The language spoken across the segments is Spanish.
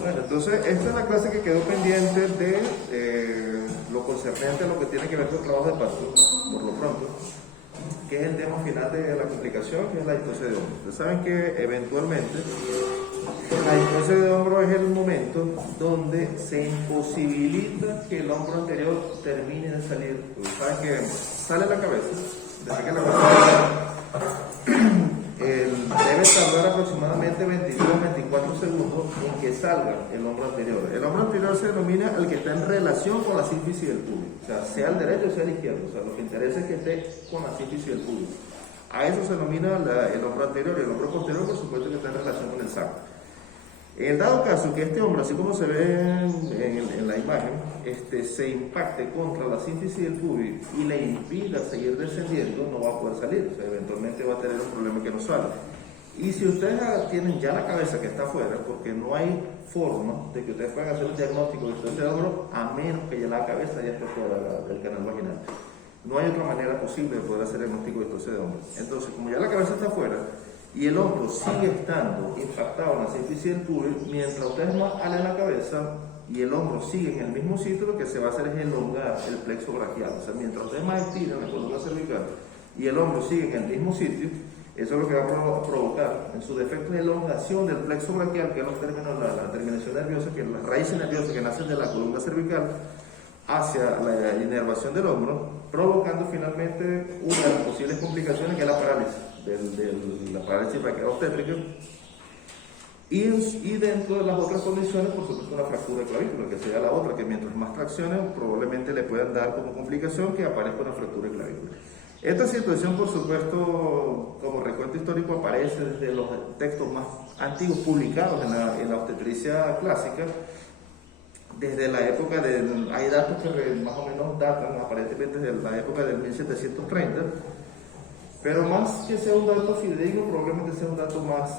Bueno, entonces esta es la clase que quedó pendiente de lo concerniente a lo que tiene que ver con trabajo de parto, por lo pronto, que es el tema final de la complicación, que es la distosia de hombro. Ustedes saben que eventualmente la distosia de hombro es el momento donde se imposibilita que el hombro anterior termine de salir. Saben que sale la cabeza, desde que la cabeza debe tardar aproximadamente 22-24 segundos en que salga el hombro anterior. El hombro anterior se denomina el que está en relación con la sínfisis del pubis, o sea, sea el derecho o sea el izquierdo, o sea, lo que interesa es que esté con la sínfisis del pubis. A eso se denomina el hombro anterior, y el hombro posterior, por supuesto, que está en relación con el sacro. En el dado caso que este hombro, así como se ve en la imagen, se impacte contra la sínfisis del pubis y le impida seguir descendiendo, no va a poder salir, o sea, eventualmente va a tener un problema que no sale. Y si ustedes tienen ya la cabeza que está afuera, porque no hay forma de que ustedes puedan hacer un diagnóstico de distosia de hombro a menos que ya la cabeza ya esté fuera del canal vaginal. No hay otra manera posible de poder hacer el diagnóstico de distosia de hombro. Entonces, como ya la cabeza está afuera y el hombro sigue estando impactado en la sínfisis del pubis, mientras ustedes más alen la cabeza y el hombro sigue en el mismo sitio, lo que se va a hacer es elongar el plexo braquial. O sea, mientras ustedes más estiran la columna cervical y el hombro sigue en el mismo sitio, eso es lo que va a provocar, en su defecto, la elongación del plexo braquial, que es los términos, la terminación nerviosa, que es las raíces nerviosas que nacen de la columna cervical hacia la inervación del hombro, provocando finalmente una de las posibles complicaciones, que es la parálisis, la parálisis braquial obstétrica. Y dentro de las otras condiciones, por supuesto, una fractura de clavícula, que sería la otra, que mientras más traccionen, probablemente le puedan dar como complicación que aparezca una fractura de clavícula. Esta situación, por supuesto, como recuento histórico, aparece desde los textos más antiguos publicados en la obstetricia clásica, desde la época hay datos que más o menos datan aparentemente desde la época del 1730, pero más que sea un dato fidedigno, probablemente sea un dato más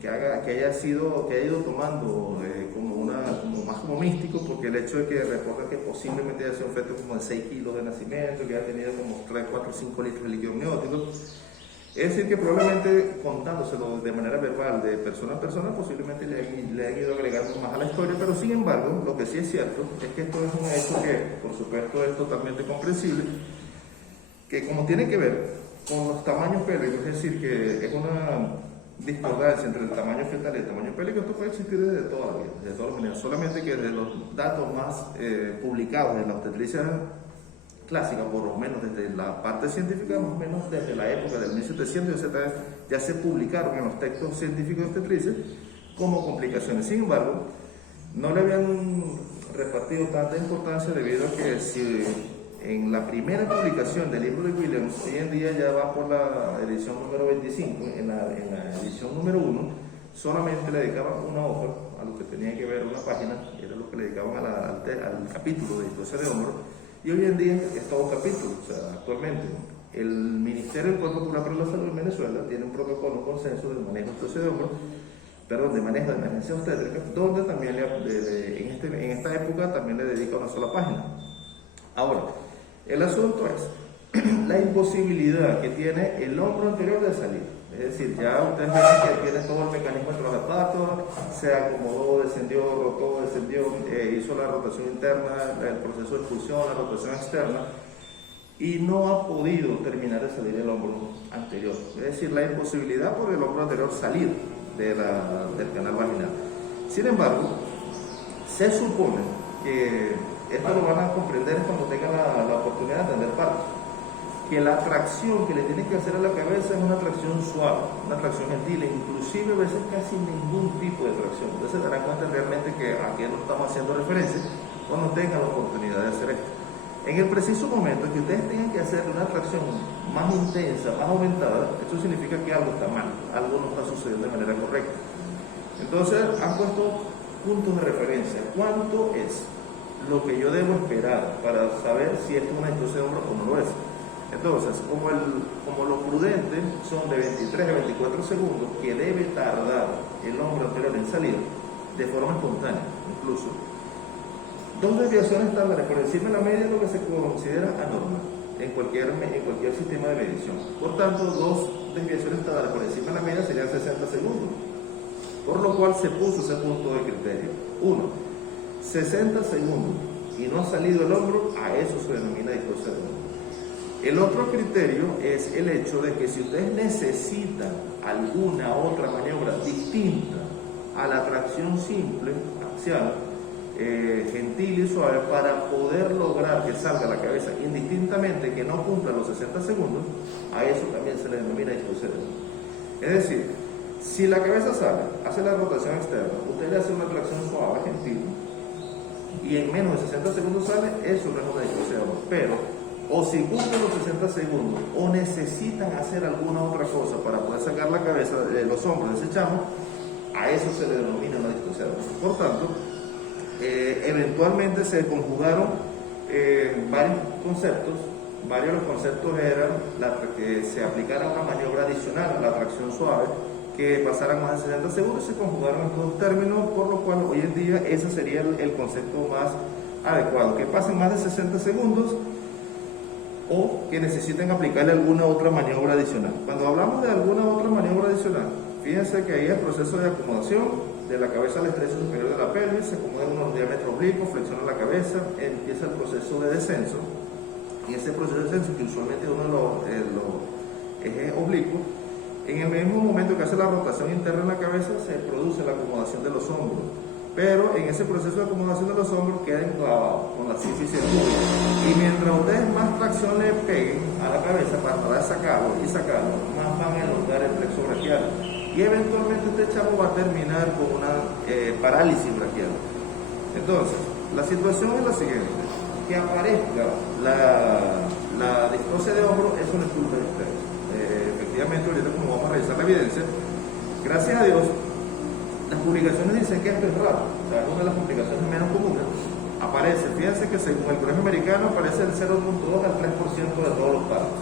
que haya ido tomando como más místico, porque el hecho de que reporta que posiblemente haya sido un feto como de 6 kilos de nacimiento, que haya tenido como 3, 4, 5 litros de líquido amniótico, es decir, que probablemente contándoselo de manera verbal de persona a persona, posiblemente le hayan ido agregando más a la historia, pero sin embargo, lo que sí es cierto es que esto es un hecho que, por supuesto, es totalmente comprensible, que como tiene que ver con los tamaños pélvicos, es decir, que es una discordancia entre el tamaño fetal y el tamaño pélvico, esto puede existir desde toda la vida, desde todas las maneras, solamente que de los datos más publicados en la obstetricia clásica, por lo menos desde la parte científica, más o menos desde la época del 1700, ya se publicaron en los textos científicos de obstetricia como complicaciones. Sin embargo, no le habían repartido tanta importancia debido a que si en la primera publicación del libro de Williams, hoy en día ya va por la edición número 25, en la edición número 1, solamente le dedicaban una hoja a lo que tenía que ver una página, era lo que le dedicaban al capítulo de distosia de hombro, y hoy en día es todo capítulo. O sea, actualmente el Ministerio del Cuerpo Popular para la Salud en Venezuela tiene un protocolo, un consenso del manejo de distosia de hombro, de manejo de emergencia obstétrica, donde también en esta época también le dedica una sola página. Ahora, el asunto es la imposibilidad que tiene el hombro anterior de salir. Es decir, ya ustedes ven que tiene todo el mecanismo entre los zapatos, se acomodó, descendió, rotó, descendió, hizo la rotación interna, el proceso de expulsión, la rotación externa, y no ha podido terminar de salir el hombro anterior. Es decir, la imposibilidad por el hombro anterior salir del canal vaginal. Sin embargo, se supone que esto lo van a comprender cuando tengan la oportunidad de atender partos, que la tracción que le tienen que hacer a la cabeza es una tracción suave, una tracción gentil, e inclusive a veces casi ningún tipo de tracción. Entonces se darán cuenta realmente que a qué nos estamos haciendo referencia cuando tengan la oportunidad de hacer esto. En el preciso momento en que ustedes tengan que hacer una tracción más intensa, más aumentada, esto significa que algo está mal, algo no está sucediendo de manera correcta. Entonces han puesto puntos de referencia. ¿Cuánto es lo que yo debo esperar para saber si esto es una distosia de hombro o no lo es? Entonces, como lo prudente son de 23 a 24 segundos que debe tardar el hombro anterior en salir de forma espontánea, incluso. 2 desviaciones estándares por encima de la media es lo que se considera anormal en cualquier sistema de medición. Por tanto, 2 desviaciones estándares por encima de la media serían 60 segundos. por lo cual se puso ese punto de criterio. 1. 60 segundos y no ha salido el hombro, a eso se denomina distorsión de hombro. El otro criterio es el hecho de que si ustedes necesitan alguna otra maniobra distinta a la tracción simple, axial, gentil y suave, para poder lograr que salga la cabeza indistintamente, que no cumpla los 60 segundos, a eso también se le denomina distorsión de hombro. Es decir, si la cabeza sale, hace la rotación externa, usted le hace una tracción suave, gentil, y en menos de 60 segundos sale, eso no es una distorsión de hombro. Pero, o si cumplen los 60 segundos, o necesitan hacer alguna otra cosa para poder sacar la cabeza de los hombros de ese chamo, a eso se le denomina una distorsión de hombro. Por tanto, eventualmente se conjugaron varios conceptos. Varios de los conceptos eran que se aplicara una maniobra adicional, la tracción suave, que pasaran más de 60 segundos, y se conjugaron estos términos, por lo cual hoy en día ese sería el concepto más adecuado, que pasen más de 60 segundos o que necesiten aplicarle alguna otra maniobra adicional. Cuando hablamos de alguna otra maniobra adicional, fíjense que ahí el proceso de acomodación de la cabeza al estrecho superior de la pelvis, se acomoda en unos diámetros oblicuos, flexiona la cabeza, empieza el proceso de descenso, y ese proceso de descenso, que usualmente uno de los ejes oblicuos, en el mismo momento que hace la rotación interna en la cabeza, se produce la acomodación de los hombros. Pero en ese proceso de acomodación de los hombros queda enclavado con la sífisis pública. Y mientras ustedes más tracción le peguen a la cabeza para tratar de sacarlo y sacarlo, más van a elongar el plexo braquial. Y eventualmente este chamo va a terminar con una parálisis braquial. Entonces, la situación es la siguiente: que aparezca la distorsión de hombro, eso no es culpa de ustedes. Efectivamente, ahorita como vamos a revisar la evidencia, gracias a Dios, las publicaciones dicen que esto es raro. O sea, una de las publicaciones menos comunes aparece, fíjense que según el Colegio Americano aparece el 0.2 al 3% de todos los partos.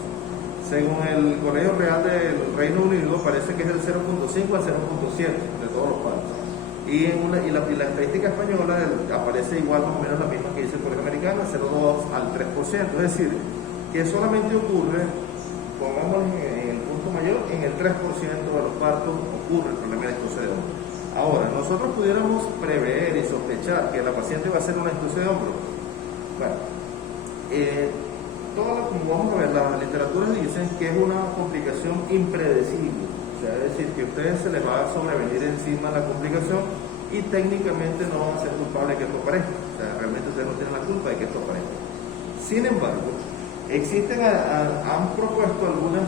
Según el Colegio Real del Reino Unido aparece que es el 0.5 al 0.7 de todos los partos. Y la estadística española aparece igual, más o menos la misma que dice el Colegio Americano, 0.2 al 3%. Es decir, que solamente ocurre, pongamos en el punto mayor, en el 3% de los partos ocurre el problema de distorsión de hombro. Ahora, nosotros pudiéramos prever y sospechar que la paciente va a hacer una distorsión de hombro. Bueno, como vamos a ver, las literaturas dicen que es una complicación impredecible. O sea, es decir, que a ustedes se les va a sobrevenir encima la complicación y técnicamente no van a ser culpables de que esto aparezca. O sea, realmente ustedes no tienen la culpa de que esto aparezca. Sin embargo, han propuesto algunos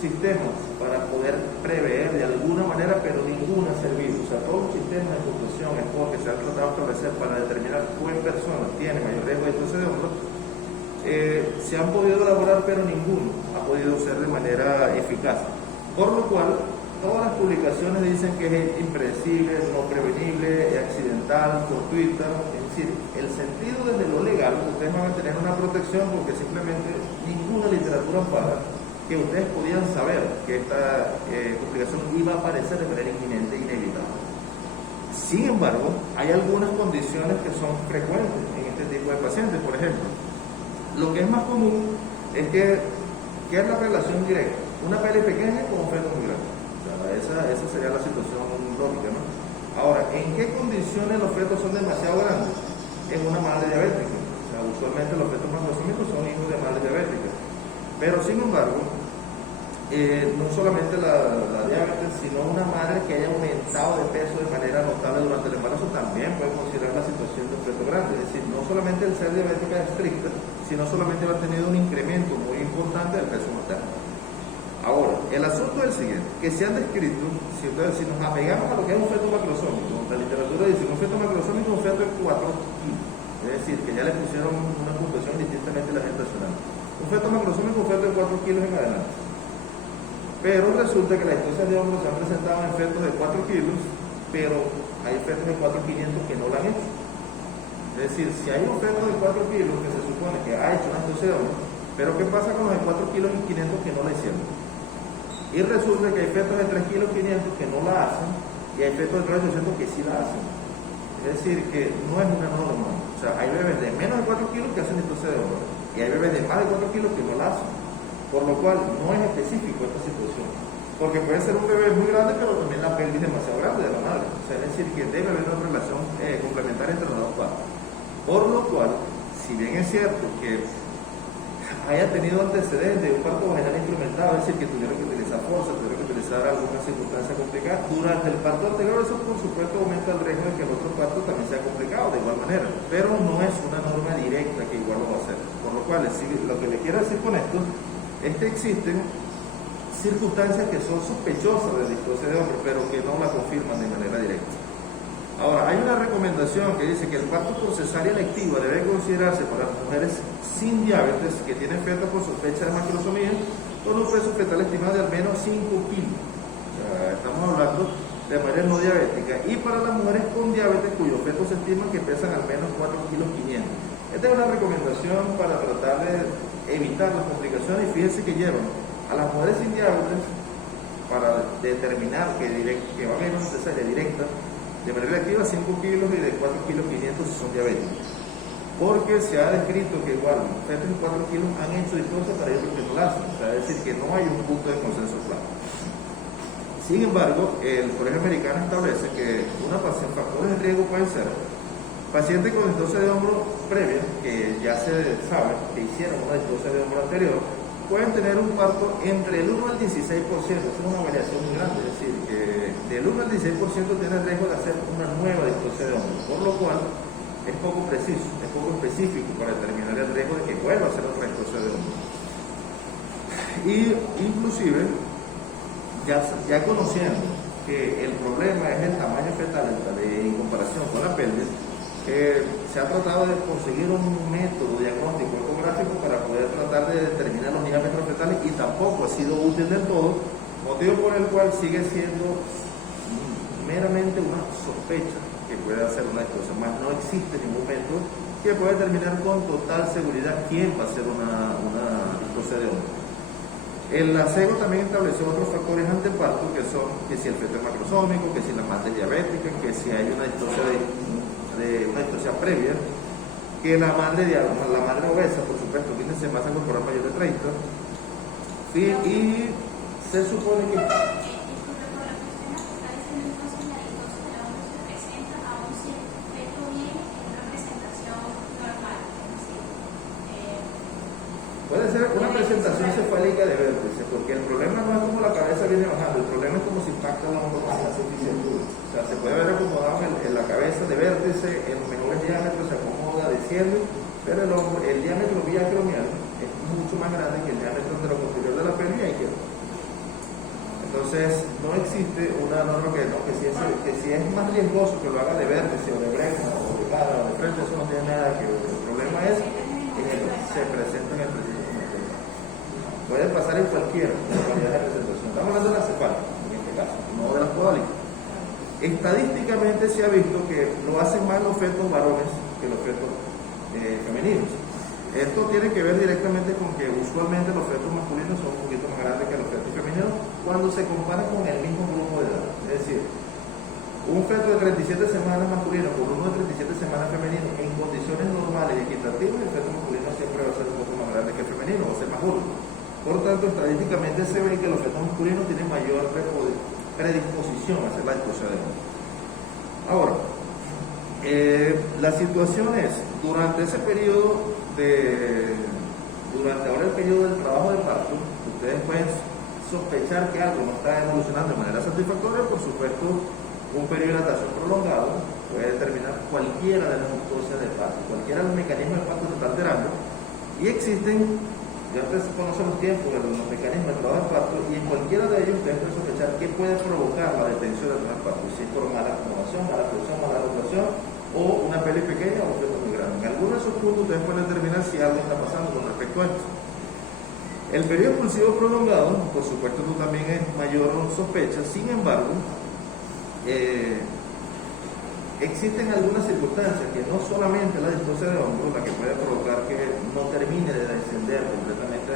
sistemas para poder prever de alguna manera, pero ninguna ha servido. O sea, todos los sistemas de puntuación que se han tratado de establecer para determinar cuál persona tiene mayor riesgo de distorsión de hombro, se han podido elaborar, pero ninguno ha podido ser de manera eficaz. Por lo cual, todas las publicaciones dicen que es impredecible, no prevenible, accidental, fortuita. Es decir, el sentido desde lo legal, ustedes van a tener una protección porque simplemente ninguna literatura para que ustedes podían saber que esta complicación iba a aparecer de manera inminente e inevitable. Sin embargo, hay algunas condiciones que son frecuentes en este tipo de pacientes. Por ejemplo, lo que es más común es que es la relación directa, una pelvis pequeña con un feto muy grande. O sea, esa sería la situación lógica, ¿no? Ahora, ¿en qué condiciones los fetos son demasiado grandes? En una madre diabética. O sea, usualmente los fetos más grosómicos son hijos de madres diabéticas. Pero sin embargo, no solamente la diabetes, sino una madre que haya aumentado de peso de manera notable durante el embarazo también puede considerar la situación de un feto grande. Es decir, no solamente el ser diabética estricta, sino solamente va a tener un incremento muy importante del peso materno. Ahora, el asunto es el siguiente, que se han descrito, si nos apegamos a lo que es un feto macrosómico, la literatura dice que un feto macrosómico es un feto de 4 kilos, es decir, que ya le pusieron una puntuación distintamente a la gestacional. Un feto macrosómico es un feto de 4 kilos en adelante. Pero resulta que las distorsiones de hombro se han presentado en fetos de 4 kilos, pero hay fetos de 4.500 que no lo han hecho. Es decir, si hay un feto de 4 kilos que se supone que ha hecho una distorsión de hombro, pero ¿qué pasa con los de 4 kilos y 500 que no la hicieron? Y resulta que hay fetos de 3 kilos 500 que no la hacen, y hay fetos de 3.800 que sí la hacen. Es decir, que no es una norma. O sea, hay bebés de menos de 4 kilos que hacen distorsión de hombro, y hay bebés de más de 4 kilos que no la hacen. Por lo cual, no es específico esta situación. Porque puede ser un bebé muy grande, pero también la pelvis demasiado grande de la madre. decir, que debe haber una relación complementaria entre los dos partos. Por lo cual, si bien es cierto que haya tenido antecedentes de un parto vaginal instrumentado, es decir, que tuvieron que utilizar fuerza, tuvieron que utilizar alguna circunstancia complicada, durante el parto anterior eso por supuesto aumenta el riesgo de que el otro parto también sea complicado de igual manera, pero no es una norma directa que igual lo va a hacer. Por lo cual, lo que le quiero decir con esto es que existen circunstancias que son sospechosas de distrosia de hombro, pero que no la confirman de manera directa. Ahora, hay una recomendación que dice que el parto por cesárea electiva debe considerarse para las mujeres sin diabetes que tienen feto por sospecha de macrosomía con un peso fetal estimado de al menos 5 kilos. O sea, estamos hablando de mujeres no diabéticas. Y para las mujeres con diabetes cuyos fetos se estiman que pesan al menos 4 kilos 500. Esta es una recomendación para tratar de evitar las complicaciones, y fíjense que llevan a las mujeres sin diabetes para determinar que va a haber una cesárea directa de manera activa 5 kilos y de 4 kilos 500 si son diabéticos, porque se ha descrito que igual fetos de 4 kilos han hecho distrosia para ellos que no la hacen, o sea, es decir, que no hay un punto de consenso claro. Sin embargo, el Colegio Americano establece que factores de riesgo pueden ser pacientes con distrosia de hombro previa, que ya se sabe que hicieron una distrosia de hombro anterior, pueden tener un parto entre el 1 al 16%, es una variación muy grande, es decir, que del 1 al 16% tiene el riesgo de hacer una nueva distrosia de hombro, por lo cual es poco preciso, es poco específico para determinar el riesgo de que vuelva a hacer otra distrosia de hombro. Y inclusive, ya conociendo que el problema es el tamaño fetal en comparación con la pelvis, se ha tratado de conseguir un método diagnóstico ecográfico para poder tratar de determinar los diámetros fetales, y tampoco ha sido útil del todo, motivo por el cual sigue siendo meramente una sospecha que puede hacer una distrosia, más no existe ningún método que pueda determinar con total seguridad quién va a hacer una distrosia de hombro. El ASEGO también estableció otros factores anteparto, que son que si el feto es macrosómico, que si la madre es diabética, que si hay una distrosia previa, que la madre obesa, por supuesto, tiene masa corporal mayor de 30, y se supone que puede ser una presentación cefálica de vértice, porque el problema no es como la cabeza viene bajando, el problema es como si impacta la hombro con la suficiente. O sea, se puede ver acomodado en la cabeza de vértice, en los mejores diámetros se acomoda desciende, pero el diámetro biacromial es mucho más grande que el diámetro anteroposterior de la pelvis y ahí queda. Entonces, no existe una norma que si es más riesgoso que lo haga de vértice o de breccia o de cara o de frente, eso no tiene nada que ver. El problema es que se presenta en el preciso. Puede pasar en cualquier localidad de presentación. Estamos hablando de la cefálica, en este caso, no de las podálicas. Estadísticamente se ha visto que lo hacen más los fetos varones que los fetos femeninos. Esto tiene que ver directamente con que usualmente los fetos masculinos son un poquito más grandes que los fetos femeninos cuando se comparan con el mismo grupo de edad. Es decir, un feto de 37 semanas masculino con uno de 37 semanas femenino en condiciones normales y equitativas, el feto masculino siempre va a ser un poco más grande que el femenino, va a ser más gordo. Por tanto, estadísticamente se ve que los fetos masculinos tienen mayor predisposición a hacer la distrosia de hombro. Ahora, la situación es, durante ese periodo durante ahora el periodo del trabajo de parto, ustedes pueden sospechar que algo no está evolucionando de manera satisfactoria. Por supuesto, un periodo de dilatación prolongado puede determinar cualquiera de las distorsiones de parto, cualquiera de los mecanismos de parto se está alterando, y existen, ya ustedes conocen los tiempos de los mecanismos de trabajo de parto, y en cualquiera de ellos ustedes pueden sospechar qué puede provocar la detención del primer parto, si es por mala acomodación, mala presión, mala rotación, o una pelvis pequeña o un feto muy grande. En algunos de esos puntos ustedes pueden determinar si algo está pasando con respecto a esto. El periodo expulsivo prolongado, por supuesto, esto también es mayor sospecha. Sin embargo, existen algunas circunstancias que no solamente la distrosia de hombro la que puede provocar que no termine de descender completamente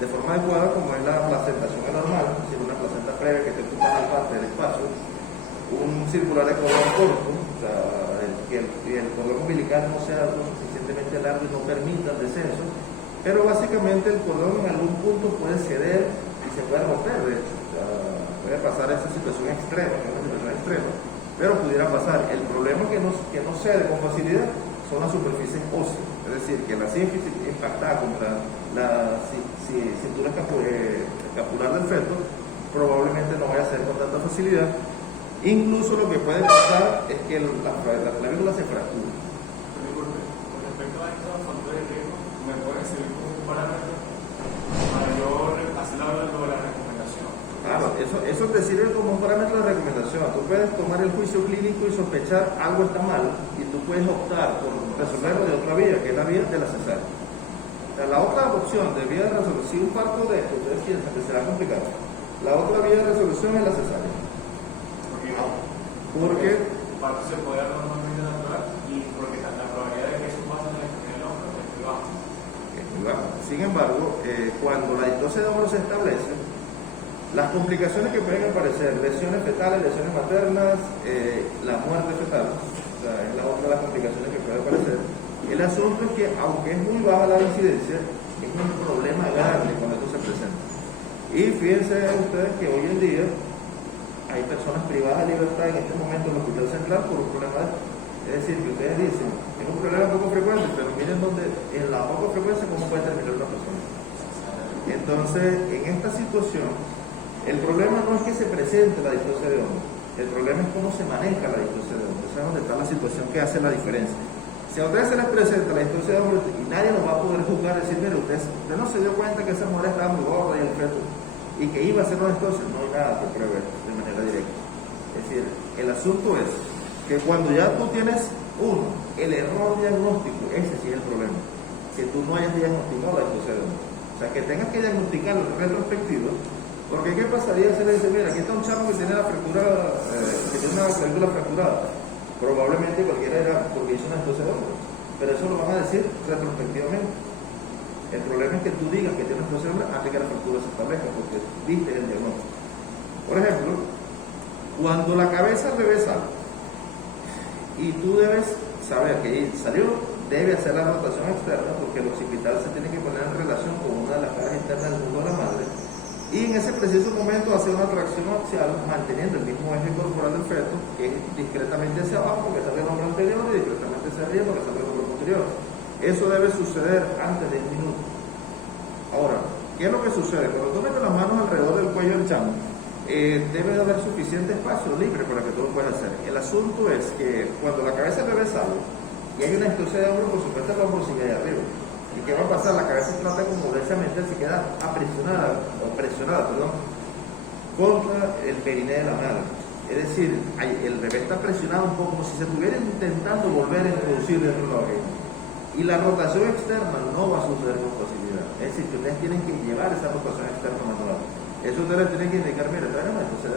de forma adecuada, como es la placentación anormal, es decir, una placenta previa que se ocupa en parte del espacio, un circular de cordón corto, o sea, que el cordón umbilical no sea lo suficientemente largo y no permita el descenso, pero básicamente el cordón en algún punto puede ceder y se puede romper, de hecho. O sea, puede pasar esa situación extrema, que es una situación extrema, pero pudiera pasar. El problema que no cede con facilidad son las superficies óseas, es decir, que la sínfisis impactada contra la cintura escapular del feto probablemente no vaya a ser con tanta facilidad. Incluso lo que puede pasar es que la clavícula se fracture. Disculpe, con respecto a estos factores de riesgo, ¿me puede servir como un parámetro para yo hacer lo de la recomendación? Claro, eso te sirve como un parámetro de recomendación. Tú puedes tomar el juicio clínico y sospechar algo está mal y tú puedes optar por resolverlo de otra vía, que es la vía de la cesárea. O sea, la otra opción de vía de resolución, si un parto de esto ustedes piensan que será complicado, la otra vía de resolución es la cesárea. Porque el parto se puede dar normalmente natural y porque la probabilidad de que eso pase en el hombro es muy baja. es muy baja. Sin embargo, cuando la distosia de hombro se establece, las complicaciones que pueden aparecer, lesiones fetales, lesiones maternas, la muerte fetal, o sea, es la otra de las complicaciones que puede aparecer. El asunto es que, aunque es muy baja la incidencia, es un problema grande cuando esto se presenta. Y fíjense ustedes que hoy en día hay personas privadas de libertad en este momento en el Hospital Central por un problema de esto. Es decir, que ustedes dicen, es un problema poco frecuente, pero miren donde en la poca frecuencia cómo puede terminar una persona. Entonces, en esta situación, el problema no es que se presente la distosia de hombro, el problema es cómo se maneja la distosia de hombro. Esa es donde está la situación que hace la diferencia. Si a ustedes se les presenta la distosia de hombro y nadie nos va a poder juzgar y decir, mire, usted no se dio cuenta que esa mujer estaba muy gorda y el feto, y que iba a ser una distosia, no hay nada que pruebe de manera directa. Es decir, el asunto es que cuando ya tú tienes el error diagnóstico, ese sí es el problema, que tú no hayas diagnosticado la distosia de hombro. O sea, que tengas que diagnosticarlo en retrospectivo. Porque ¿qué pasaría si le dice, mira, aquí está un chamo que tiene la fractura, que tiene una clavícula fracturada? Probablemente cualquiera era porque hizo una distosia de hombro, pero eso lo van a decir retrospectivamente. El problema es que tú digas que tiene una distosia de hombro antes que la fractura se establezca, porque viste el diagnóstico. Por ejemplo, cuando la cabeza al bebé sale, y tú debes saber que salió, debe hacer la rotación externa, porque el occipital se tiene que poner en relación con una de las caras internas del mundo de la madre, y en ese preciso momento hace una tracción axial manteniendo el mismo eje corporal del feto, que es discretamente hacia abajo porque sale el hombro anterior y discretamente hacia arriba porque sale el hombro posterior. Eso debe suceder antes de 10 minutos. Ahora, ¿qué es lo que sucede? Cuando tú metes las manos alrededor del cuello del chamo, debe de haber suficiente espacio libre para que tú lo puedas hacer. El asunto es que cuando la cabeza del bebé sale y hay una distosia de hombro, por supuesto el hombro sigue ahí arriba. ¿Y qué va a pasar? La cabeza trata como moverse, se queda presionada, contra el periné de la madre. Es decir, el bebé está presionado un poco como si se estuviera intentando volver a introducir dentro de la vagina. Y la rotación externa no va a suceder con facilidad. Es decir, que ustedes tienen que llevar esa rotación externa manual. Eso ustedes tienen que indicar, mire, tráigame esto,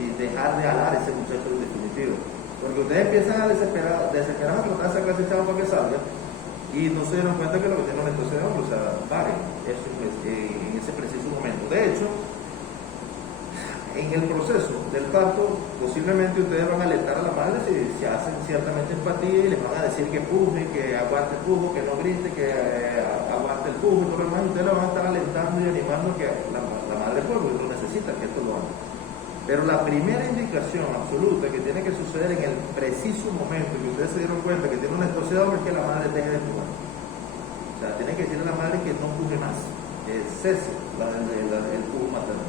y dejar de alar ese muchacho en definitivo. Porque ustedes empiezan a desesperar a tratar esa clase de chavo para que salga, y no se dieron cuenta que lo que tienen entonces de hombro, o sea, paren eso en ese preciso momento. De hecho, en el proceso del parto, posiblemente ustedes van a alertar a la madre si hacen ciertamente empatía y les van a decir que puje, que aguante el pujo, que no grite, que aguante el pujo y todo lo demás. Ustedes lo van a estar alentando y animando que la madre puede, lo necesita, que esto lo haga. Pero la primera indicación absoluta que tiene que suceder en el preciso momento que ustedes se dieron cuenta que tiene una distosia de hombro es que la madre deje de pujar. O sea, tiene que decirle a la madre que no puje más, que cese el pujo materno.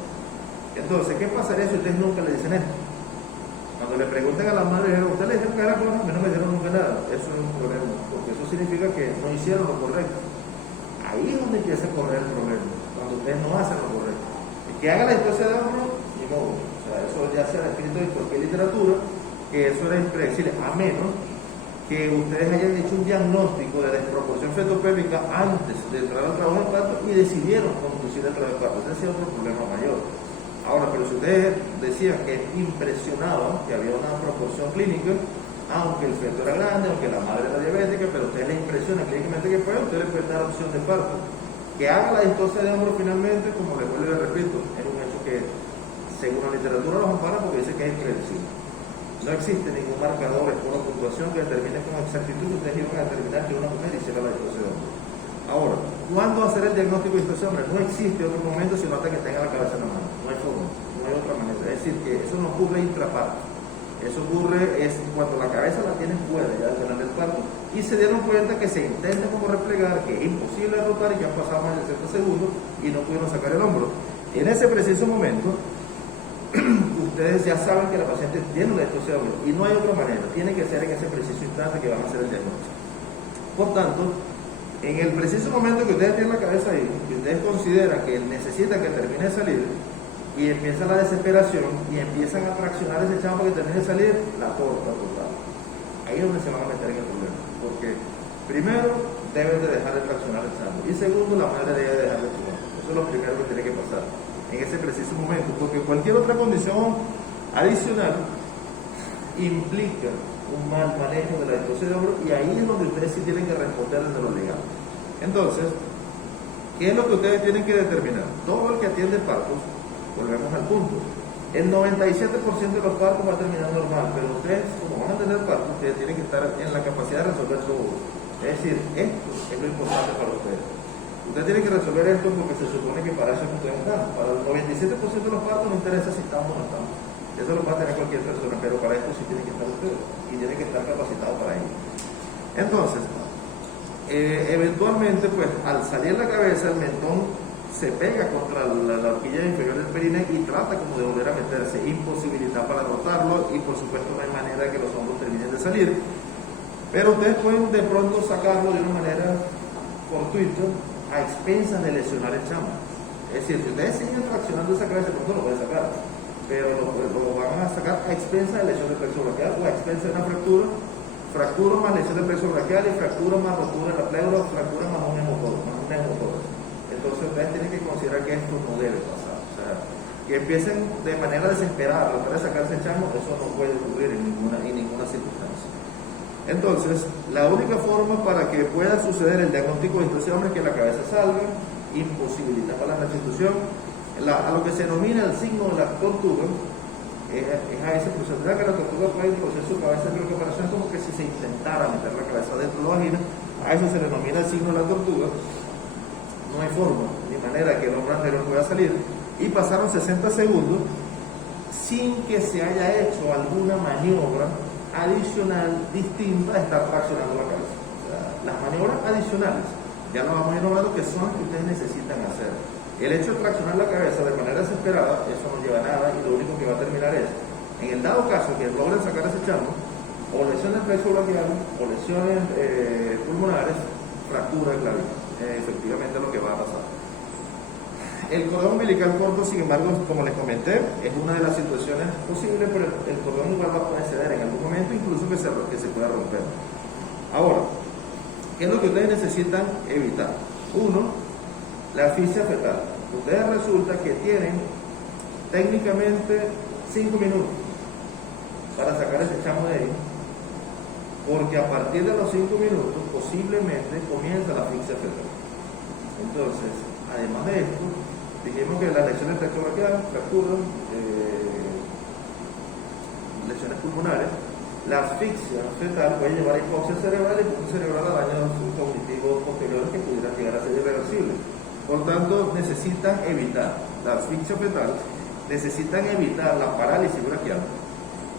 Entonces, ¿qué pasaría si ustedes nunca le dicen esto? Cuando le pregunten a la madre, ¿ustedes le dijeron que era bueno? A mí no me dijeron nunca nada. Eso es un problema, porque eso significa que no hicieron lo correcto. Ahí es donde empieza a correr el problema, cuando ustedes no hacen lo correcto. El que haga la distosia de hombro, ni modo. Eso ya se ha escrito en cualquier literatura, que eso era impredecible, a menos que ustedes hayan hecho un diagnóstico de desproporción fetopélvica antes de entrar al trabajo de parto y decidieron conducir el trabajo de parto. Ese es otro problema mayor. Ahora, pero si ustedes decían que impresionaban que había una proporción clínica, aunque el feto era grande, aunque la madre era diabética, pero ustedes les impresiona clínicamente que fue, ustedes les pueden dar opción de parto. Que haga la distosia de hombro finalmente, como les vuelvo y les repito, es un hecho que según la literatura los ampara porque dice que es impredecible. No existe ningún marcador por una puntuación que determine con exactitud que ustedes iban a determinar que una mujer hiciera la distosia de hombro. Ahora, ¿cuándo hacer el diagnóstico de distosia de hombro? No existe otro momento sino hasta que tenga la cabeza en la mano. No hay forma, no hay otra manera. Es decir, que eso no ocurre intraparto. Eso ocurre es cuando la cabeza la tienen fuera ya del canal del parto y se dieron cuenta que se intenta como replegar, que es imposible rotar y que han pasado más de 60 segundos y no pudieron sacar el hombro. En ese preciso momento, ustedes ya saben que la paciente tiene una distosia de hombro y no hay otra manera, tiene que ser en ese preciso instante que van a hacer el diagnóstico. Por tanto, en el preciso momento que ustedes tienen la cabeza ahí, que ustedes consideran que necesita que termine de salir, y empieza la desesperación y empiezan a traccionar ese chamo que termine de salir, la corta total. Ahí es donde se van a meter en el problema. Porque primero deben de dejar de traccionar el chamo y segundo la madre debe dejar de fumar. Eso es lo primero que tiene que pasar en ese preciso momento, porque cualquier otra condición adicional implica un mal manejo de la distosia de hombro y ahí es donde ustedes sí tienen que responder desde lo legal. Entonces, ¿qué es lo que ustedes tienen que determinar? Todo el que atiende partos, volvemos al punto, el 97% de los partos va a terminar normal, pero ustedes, como van a tener partos, ustedes tienen que estar en la capacidad de resolver todo. Es decir, esto es lo importante para ustedes. Ustedes tienen que resolver esto porque se supone que para eso es que ustedes están. Para el 97% de los partos no interesa si estamos o no estamos. Eso lo va a tener cualquier persona, pero para esto sí tienen que estar ustedes y tienen que estar capacitados para ello. Entonces, eventualmente, pues, al salir la cabeza, el mentón se pega contra la horquilla inferior del perine y trata como de volver a meterse, imposibilidad para rotarlo y por supuesto no hay manera de que los hombros terminen de salir, pero ustedes pueden de pronto sacarlo de una manera fortuita a expensas de lesionar el chamo. Es decir, si ustedes siguen traccionando esa cabeza, de pronto lo pueden sacar, pero lo van a sacar a expensas de lesión del plexo braquial o a expensas de una fractura más lesión del plexo braquial y fractura más rotura de la pleura, fractura más un neumotórax. Entonces ustedes tienen que considerar que esto no debe pasar. O sea, que empiecen de manera desesperada a tratar de sacarse el chamo, eso no puede ocurrir en ninguna circunstancia. Entonces, la única forma para que pueda suceder el diagnóstico de distosia de hombro es que la cabeza salga, imposibilidad para la restitución. A lo que se denomina el signo de la tortuga, es a ese proceso. Que la tortuga puede coser su cabeza en la operación como que si se intentara meter la cabeza dentro de la vagina, a eso se denomina el signo de la tortuga. No hay forma ni manera que el hombre anterior pueda salir y pasaron 60 segundos sin que se haya hecho alguna maniobra adicional distinta a estar traccionando la cabeza. O sea, las maniobras adicionales ya lo vamos a ir nombrando que son las que ustedes necesitan hacer. El hecho de traccionar la cabeza de manera desesperada, eso no lleva a nada y lo único que va a terminar es, en el dado caso que logren sacar ese chamo, o lesiones plexo braquial o lesiones pulmonares, fractura de clavícula. Efectivamente lo que va a pasar. El cordón umbilical corto, sin embargo, como les comenté, es una de las situaciones posibles, pero el cordón igual va a poder ceder en algún momento, incluso que se pueda romper. Ahora, ¿qué es lo que ustedes necesitan evitar? Uno, la asfixia fetal. Ustedes resulta que tienen técnicamente 5 minutos para sacar ese chamo de ahí, porque a partir de los 5 minutos posiblemente comienza la asfixia fetal. Entonces, además de esto, dijimos que las lesiones plexo braquial, fracturas, lesiones pulmonares, la asfixia fetal puede llevar a hipoxia cerebral y hipoxia cerebral a daños cognitivos posteriores que pudieran llegar a ser irreversibles. Por tanto, necesitan evitar la asfixia fetal, necesitan evitar la parálisis braquial,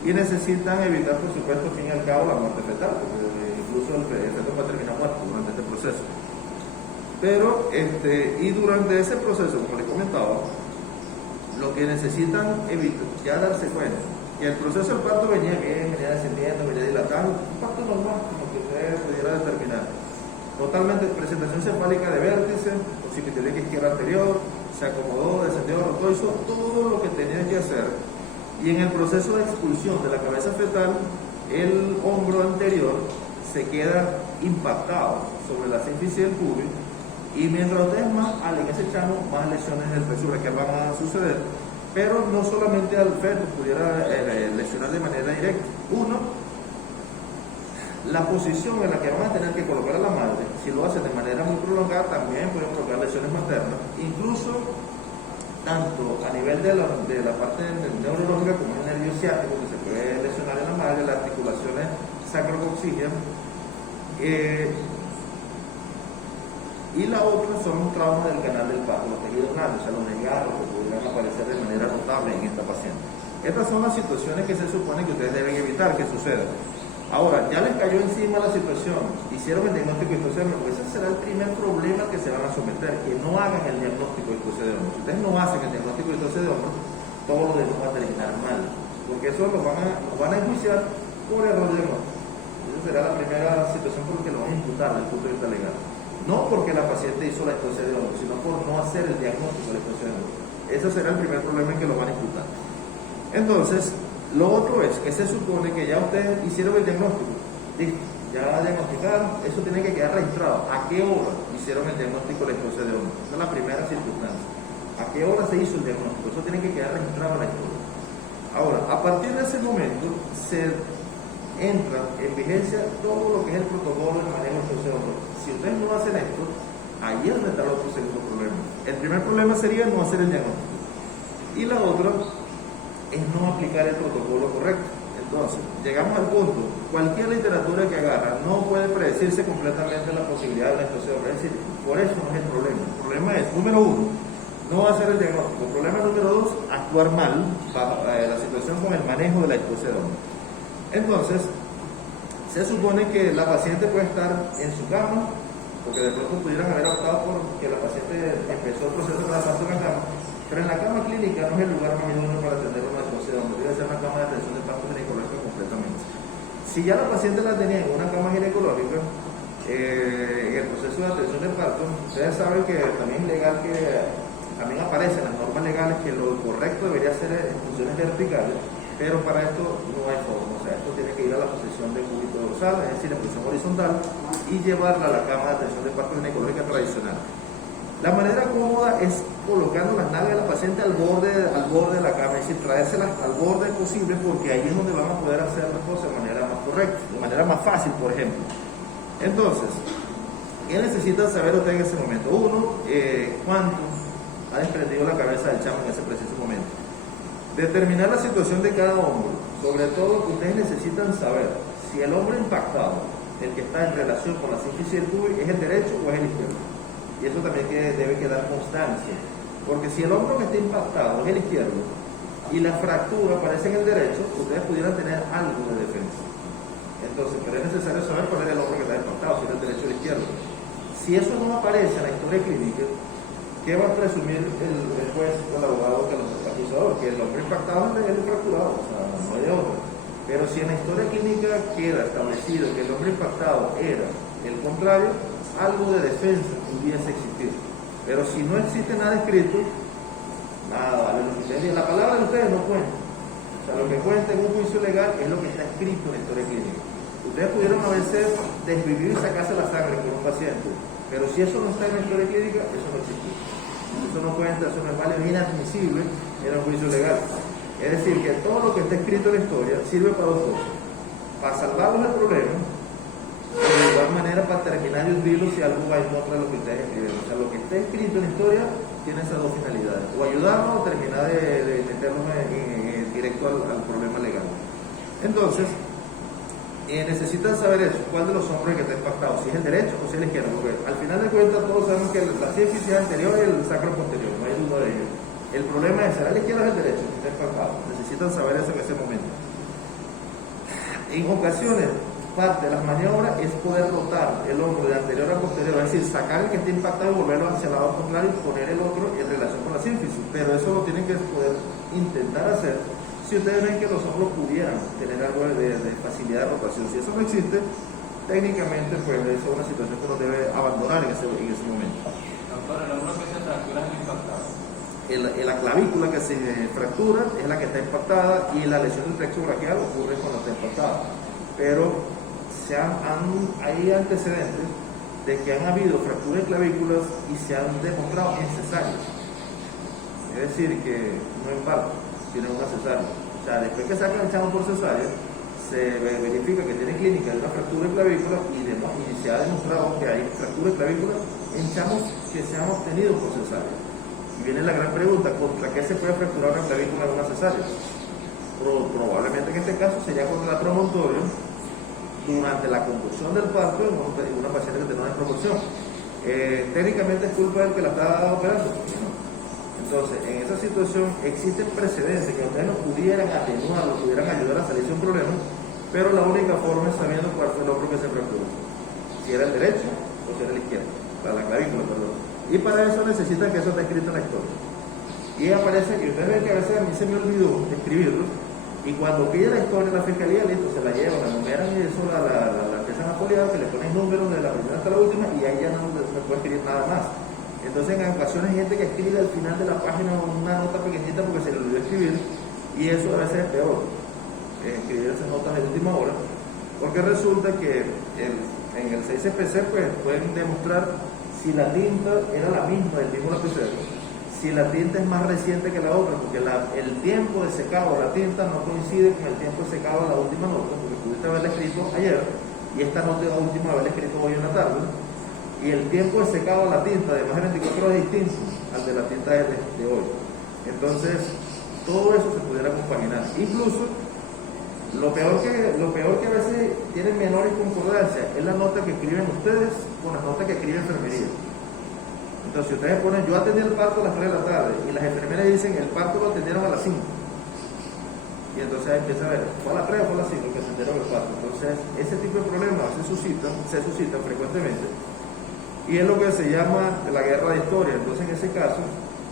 y necesitan evitar, por supuesto, al fin y al cabo, la muerte fetal, porque incluso el feto va a terminar muerto durante este proceso. Pero, y durante ese proceso, como les comentaba, lo que necesitan evitar, ya darse cuenta, que el proceso del parto venía bien, venía descendiendo, venía dilatando, un parto normal, como que usted pudiera determinar. Totalmente presentación cefálica de vértice, occipital izquierda anterior, se acomodó, descendió, rotó, hizo todo lo que tenía que hacer. Y en el proceso de expulsión de la cabeza fetal, el hombro anterior se queda impactado sobre la sínfisis del pubis, y mientras ustedes más alen ese chamo, más lesiones del plexo braquial van a suceder, pero no solamente al feto pudiera lesionar de manera directa. Uno, la posición en la que van a tener que colocar a la madre, si lo hacen de manera muy prolongada, también pueden provocar lesiones maternas, incluso tanto a nivel de la parte neurológica como el nervio ciático, que se puede lesionar en la madre, las articulaciones sacrococcígeas, y la otra son los traumas del canal del parto, los tejidos grandes, o sea, los desgarros que pudieran aparecer de manera notable en esta paciente. Estas son las situaciones que se supone que ustedes deben evitar que sucedan. Ahora, ya les cayó encima la situación, hicieron el diagnóstico de ictus de hombro, pues ese será el primer problema que se van a someter, que no hagan el diagnóstico de ictus de hombro. Si ustedes no hacen el diagnóstico de ictus de hombro, todo lo demás va a terminar mal, porque eso lo van a enjuiciar por error diagnóstico. Esa será la primera situación por la que lo van a imputar desde el punto de vista legal. No porque la paciente hizo la ictus de hombro, sino por no hacer el diagnóstico de la ictus de hombro. Ese será el primer problema en que lo van a imputar. Entonces, lo otro es que se supone que ya ustedes hicieron el diagnóstico, listo, ya diagnosticaron, eso tiene que quedar registrado. ¿A qué hora hicieron el diagnóstico de la ictus de hombro? Esa es la primera circunstancia. ¿A qué hora se hizo el diagnóstico? Eso tiene que quedar registrado en la historia. Ahora, a partir de ese momento, se entra en vigencia todo lo que es el protocolo de manejo del ictus de hombro. Si ustedes no hacen esto, ahí es donde está el otro segundo problema. El primer problema sería no hacer el diagnóstico. Y la otra es no aplicar el protocolo correcto. Entonces, llegamos al punto, cualquier literatura que agarra no puede predecirse completamente la posibilidad de la ictus de hombro. Es decir, por eso no es el problema. El problema es, número uno, no hacer el diagnóstico. El problema número dos, actuar mal bajo la situación con el manejo de la ictus de hombro. Entonces, se supone que la paciente puede estar en su cama, porque de pronto pudieran haber optado por que la paciente empezó el proceso de adaptación a cama, pero en la cama clínica no es el lugar más idóneo para atender una ictus de hombro, debe ser una cama de atención de parto ginecológico completamente. Si ya la paciente la tenía en una cama ginecológica, en el proceso de atención del parto, ustedes saben que también es legal que también aparecen las normas legales que lo correcto debería ser en funciones verticales, pero para esto no hay forma. O sea, esto tiene que ir a la posición de cúbito dorsal, es decir, en posición horizontal, y llevarla a la cama de atención de parto ginecológica tradicional. La manera cómoda es colocando las nalgas de la paciente al borde de la cama, es decir, traérselas al borde posible, porque ahí es donde van a poder hacer las cosas de manera más correcta, de manera más fácil, por ejemplo. Entonces, ¿qué necesitan saber ustedes en ese momento? Uno, cuánto ha desprendido la cabeza del chamo en ese preciso momento. Determinar la situación de cada hombro. Sobre todo, ustedes necesitan saber si el hombro impactado, el que está en relación con la sínfisis del tubo, es el derecho o es el izquierdo. Y eso también debe quedar constancia. Porque si el hombro que está impactado es el izquierdo y la fractura aparece en el derecho, ustedes pudieran tener algo de defensa. Entonces, pero es necesario saber cuál es el hombro que está impactado, si es el derecho o el izquierdo. Si eso no aparece en la historia clínica, ¿qué va a presumir el juez o el abogado que los acusador? Que el hombre impactado es el fracturado, o sea, no hay de otro. Pero si en la historia clínica queda establecido que el hombre impactado era el contrario, algo de defensa pudiese existir. Pero si no existe nada escrito, nada vale lo que ustedes digan. La palabra de ustedes no cuenta. O sea, lo que cuenta en un juicio legal es lo que está escrito en la historia clínica. Ustedes pudieron a veces desvivir y sacarse la sangre con un paciente, pero si eso no está en la historia clínica, eso no existe. Eso no cuenta, eso no es válido, es inadmisible en un juicio legal. Es decir, que todo lo que está escrito en la historia sirve para dos cosas: para salvarlos del problema, y de igual manera para terminar de hundirlo si algo va en contra de lo que ustedes escriben. O sea, lo que está escrito en la historia tiene esas dos finalidades: o ayudarnos o terminar de meternos directo al problema legal. Entonces, necesitan saber eso, cuál de los hombros que está impactado, si es el derecho o si es el izquierdo, porque al final de cuentas todos sabemos que la sínfisis anterior y el sacro posterior, no hay duda de ello. El problema es, ¿será el izquierdo o el derecho que está impactado? Necesitan saber eso en ese momento. En ocasiones, parte de las maniobras es poder rotar el hombro de anterior a posterior, es decir, sacar el que está impactado y volverlo hacia el lado contrario y poner el otro en relación con la sínfisis, pero eso lo tienen que poder intentar hacer si ustedes ven que los hombros pudieran tener algo de facilidad de rotación. Si eso no existe, técnicamente pues eso es una situación que uno debe abandonar en ese momento. Doctor, el hombro que se fractura es el impactado. La clavícula que se fractura es la que está impactada y la lesión del plexo braquial ocurre cuando está impactada. Pero hay antecedentes de que han habido fracturas de clavículas y se han demostrado necesarias. Es decir, que no en parto, sino en una cesárea. O sea, después que sacan el chamo por cesárea, se verifica que tiene clínica de una fractura de clavícula y se ha demostrado que hay fractura de clavícula en chamos que se han obtenido por cesárea. Y viene la gran pregunta: ¿contra qué se puede fracturar una clavícula en una cesárea? Probablemente en este caso sería contra el promontorio durante la conducción del parto en una paciente que tiene una desproporción. Técnicamente es culpa del que la está operando. Entonces, en esa situación existen precedentes que ustedes no pudieran atenuar, no pudieran ayudar a salirse de un problema, pero la única forma es sabiendo cuál fue el hombro que se fracturó. Si era el derecho o si era el izquierdo, para la clavícula, perdón. Y para eso necesitan que eso esté escrito en la historia. Y aparece, y ustedes ven que a veces a mí se me olvidó escribirlo, y cuando pide la historia en la fiscalía, listo, se la llevan, la numeran y eso la empiezan a foliar, que le ponen números de la primera hasta la última y ahí ya no se puede escribir nada más. Entonces en ocasiones hay gente que escribe al final de la página una nota pequeñita porque se le olvidó escribir, y eso a veces es peor, escribir esas notas de última hora, porque resulta que en el 6CPC pues, pueden demostrar si la tinta era la misma del mismo lapicero, si la tinta es más reciente que la otra, porque el tiempo de secado de la tinta no coincide con el tiempo de secado de la última nota, porque pudiste haberla escrito ayer y esta nota es la última haberla escrito hoy en la tarde, y el tiempo de secado de la tinta de más de 24 horas es distinto al de la tinta de hoy. Entonces, todo eso se pudiera compaginar. Incluso, lo peor que a veces tienen menores concordancia es la nota que escriben ustedes con las notas que escribe enfermería. Entonces, si ustedes ponen, yo atendí el parto a las 3 de la tarde y las enfermeras dicen, el parto lo atendieron a las 5. Y entonces ahí empieza a ver, ¿fue a las 3 o fue a las 5 que atendieron el parto? Entonces, ese tipo de problemas se suscitan frecuentemente. Y es lo que se llama la guerra de historia. Entonces, en ese caso,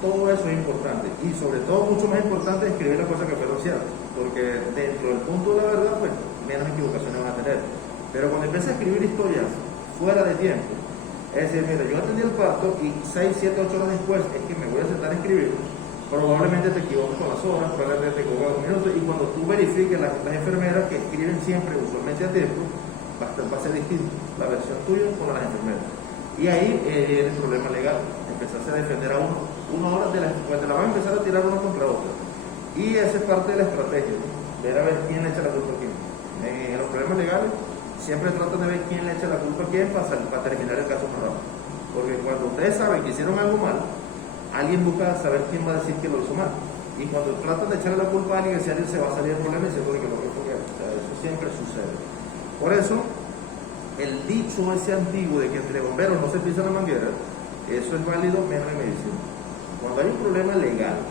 todo eso es importante. Y sobre todo, mucho más importante, escribir las cosas que fueron ciertas. Porque dentro del punto de la verdad, pues, menos equivocaciones van a tener. Pero cuando empiezas a escribir historias fuera de tiempo, es decir, mira, yo atendí el parto y 6, 7, 8 horas después es que me voy a sentar a escribir, probablemente te equivoques con las horas, probablemente te equivoques con los minutos, y cuando tú verifiques las enfermeras que escriben siempre, usualmente a tiempo, va a ser distinto la versión tuya con las enfermeras. Y ahí el problema legal, empezarse a defender a uno. Una hora pues te la van a empezar a tirar uno contra otro. Y esa es parte de la estrategia, ¿no? Ver a ver quién le echa la culpa a quién. En los problemas legales siempre tratan de ver quién le echa la culpa a quién para terminar el caso más rápido. Porque cuando ustedes saben que hicieron algo mal, alguien busca saber quién va a decir que lo hizo mal. Y cuando tratan de echarle la culpa a alguien, si alguien se va a salir del problema y se puede que lo que fue. O sea, eso siempre sucede. Por eso, el dicho ese antiguo de que entre bomberos no se pisa la manguera, eso es válido menos en medicina. Cuando hay un problema legal,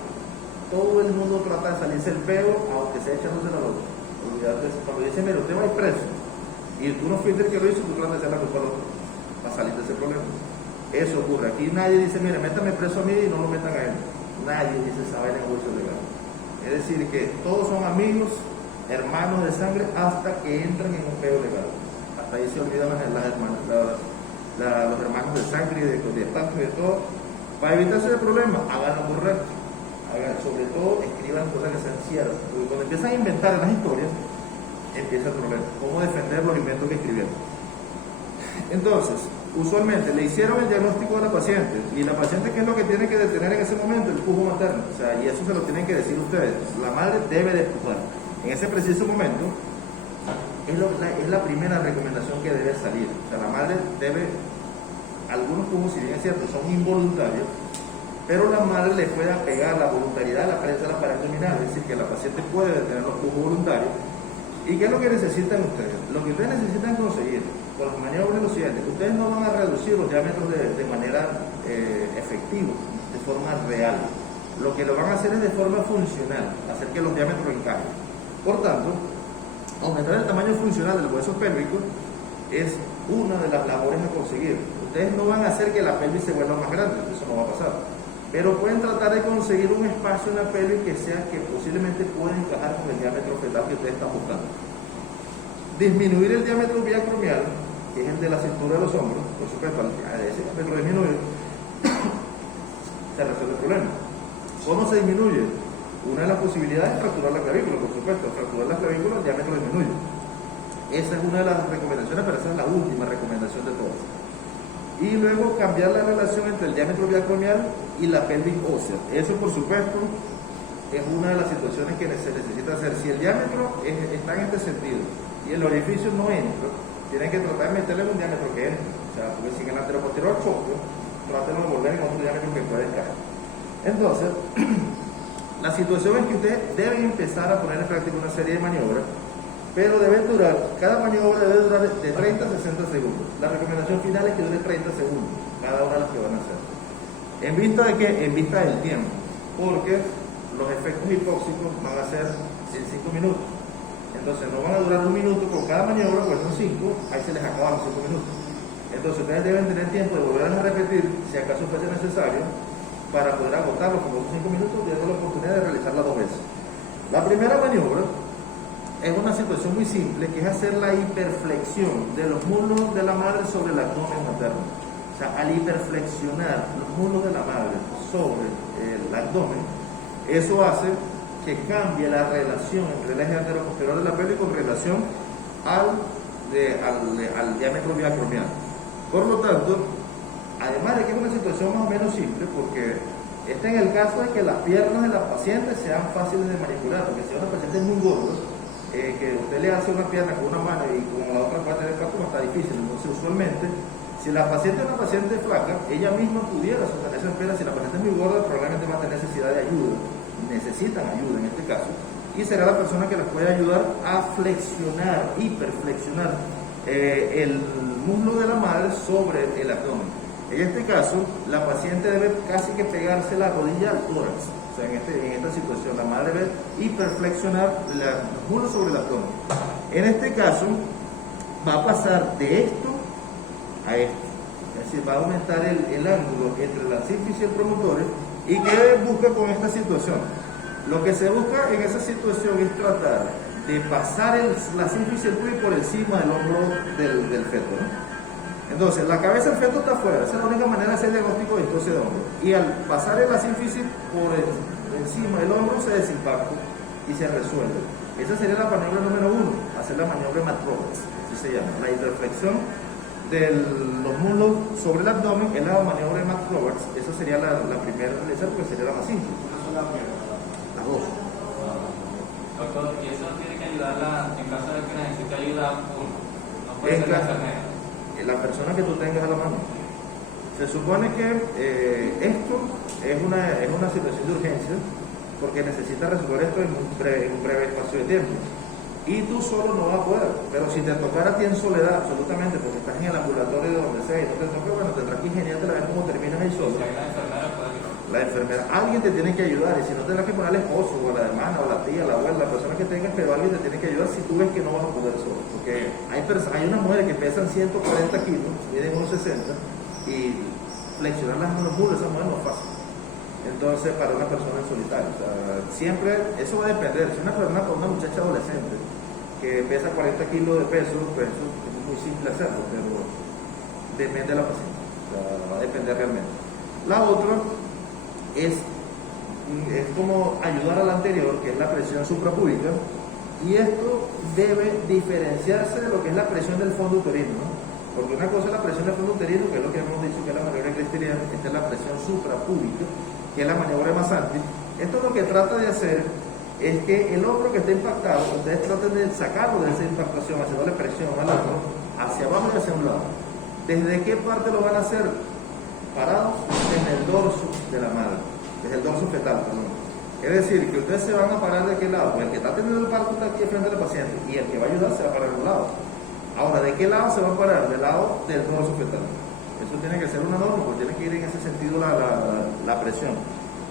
todo el mundo trata de salirse el peo, aunque sea echándose la boca. Olvídate, cuando dicen, mira, usted va a ir preso, y tú no fuiste el que lo hizo, tú tratas de hacer la culpa al otro, para salir de ese problema. Eso ocurre. Aquí nadie dice, mira, métame preso a mí y no lo metan a él. Nadie dice esa vaina en juicio legal. Es decir, que todos son amigos, hermanos de sangre, hasta que entran en un peo legal. Hasta ahí se olvidan los hermanos de sangre y de pacto y de todo. Para evitarse el problema, hagan lo correcto. Sobre todo, escriban cosas que sean ciertas. Porque cuando empiezan a inventar en las historias, empieza el problema. ¿Cómo defender los inventos que escribieron? Entonces, usualmente le hicieron el diagnóstico a la paciente. Y la paciente, ¿qué es lo que tiene que detener en ese momento? El pujo materno. O sea, y eso se lo tienen que decir ustedes. La madre debe de pujar. En ese preciso momento, es la primera recomendación que debe salir. O sea, la madre debe, algunos pujos, si bien es cierto, son involuntarios, pero la madre le puede apegar la voluntariedad a la pared de la pared abdominal, es decir, que la paciente puede detener los pujos voluntarios. ¿Y qué es lo que necesitan ustedes? Lo que ustedes necesitan conseguir con las maniobras es lo siguiente: ustedes no van a reducir los diámetros de manera efectiva, de forma real. Lo que lo van a hacer es de forma funcional, hacer que los diámetros encajen. Por tanto, aumentar el tamaño funcional del hueso pélvico es una de las labores a conseguir. Ustedes no van a hacer que la pelvis se vuelva más grande, eso no va a pasar. Pero pueden tratar de conseguir un espacio en la pelvis que posiblemente pueda encajar con el diámetro fetal que ustedes están buscando. Disminuir el diámetro biacromial, que es el de la cintura de los hombros, por supuesto, al ese diámetro disminuye, se resuelve el problema. ¿Cómo se disminuye? Una de las posibilidades es fracturar la clavícula, por supuesto. Fracturar la clavícula, el diámetro disminuye. Esa es una de las recomendaciones, pero esa es la última recomendación de todas. Y luego cambiar la relación entre el diámetro biacromial y la pelvis ósea. Eso, por supuesto, es una de las situaciones que se necesita hacer. Si el diámetro está en este sentido y el orificio no entra, tienen que tratar de meterle un diámetro que entre. O sea, porque si en el anteroposterior choque, traten de volver en otro diámetro que pueda encajar. Entonces, la situación es que ustedes deben empezar a poner en práctica una serie de maniobras, pero cada maniobra debe durar de 30 a 60 segundos. La recomendación final es que dure 30 segundos, cada una de las que van a hacer. ¿En vista de qué? En vista del tiempo. porque los efectos hipóxicos van a ser en 5 minutos. Entonces no van a durar 1 minuto por cada maniobra, pues son 5, ahí se les acaban los 5 minutos. Entonces ustedes deben tener tiempo de volver a repetir, si acaso fuese necesario, para poder agotarlo como son 5 minutos, teniendo la oportunidad de realizarla 2 veces. La primera maniobra es una situación muy simple, que es hacer la hiperflexión de los muslos de la madre sobre el abdomen materno. O sea, al hiperflexionar los muslos de la madre sobre el abdomen, eso hace que cambie la relación entre el eje anteroposterior de la pelvis con relación al diámetro biacromial. Por lo tanto, además de que es una situación más o menos simple, porque está en el caso de que las piernas de la paciente sean fáciles de manipular, porque si una paciente es muy gorda, que usted le hace una pierna con una mano y con la otra parte del cuerpo está difícil. Entonces, usualmente, si la paciente es una paciente flaca, ella misma pudiera sostenerse en pierna. Si la paciente es muy gorda, probablemente va a tener necesidad de ayuda, necesitan ayuda en este caso, y será la persona que les puede ayudar a flexionar, hiperflexionar el muslo de la madre sobre el abdomen. En este caso, la paciente debe casi que pegarse la rodilla al tórax. O sea, en esta situación, la madre debe hiperflexionar los muslos sobre el abdomen. En este caso, va a pasar de esto a esto. Es decir, va a aumentar el ángulo entre la sínfisis y el promotor. ¿Y qué busca con esta situación? Lo que se busca en esa situación es tratar de pasar la sínfisis por encima del hombro del feto, ¿no? Entonces, la cabeza del feto está afuera, esa es la única manera de hacer el diagnóstico de distrosia de hombro. Y al pasar la sínfisis por encima del hombro se desimpacta y se resuelve. Esa sería la maniobra número 1, hacer la maniobra de Matt-Roberts, así se llama, la hiperflexión de los muslos sobre el abdomen, es la maniobra de Matt-Roberts. Esa sería la primera realizar, porque sería la más simple. Las dos. Doctor, ¿y eso tiene que ayudarla en caso de que necesite ayuda uno? No puede ser la enfermera. La persona que tú tengas a la mano. Se supone que esto es una situación de urgencia, porque necesitas resolver esto en un breve espacio de tiempo. Y tú solo no vas a poder, pero si te tocara a ti en soledad, absolutamente, porque estás en el ambulatorio de donde sea y no te toca, bueno, tendrás que ingeniarte a ver cómo terminas ahí solo. Si hay una enfermera, puede ayudar. La enfermera, alguien te tiene que ayudar, y si no tendrás que poner al esposo, o a la hermana, o la tía, la abuela, la persona que tengas, pero alguien te tiene que ayudar si tú ves que no vas a poder solo. Porque hay unas mujeres que pesan 140 kilos, miden unos 60, y flexionar los muslos de esa mujer no es fácil. Entonces, para una persona en solitario, o sea, siempre, eso va a depender. Si una persona con una muchacha adolescente que pesa 40 kilos de peso, pues eso es muy simple hacerlo, pero depende de la paciente, o sea, va a depender realmente. La otra es como ayudar a la anterior, que es la presión suprapúbica, y esto debe diferenciarse de lo que es la presión del fondo uterino, ¿no? Porque una cosa es la presión del fondo uterino, que es lo que hemos dicho que es la maniobra cristiana, esta es la presión suprapúbica, que es la maniobra de Masanti. Esto lo que trata de hacer es que el hombro que está impactado, ustedes traten de sacarlo de esa impactación, haciéndole presión al hombro, hacia abajo y hacia un lado. ¿Desde qué parte lo van a hacer? Parados desde el dorso de la madre, desde el dorso fetal, perdón. Es decir, que ustedes se van a parar de qué lado. El que está teniendo el parto está aquí frente al paciente y el que va a ayudar se va a parar de un lado. Ahora, ¿de qué lado se va a parar? Del lado del dorso fetal. Eso tiene que ser una norma, porque tiene que ir en ese sentido la presión.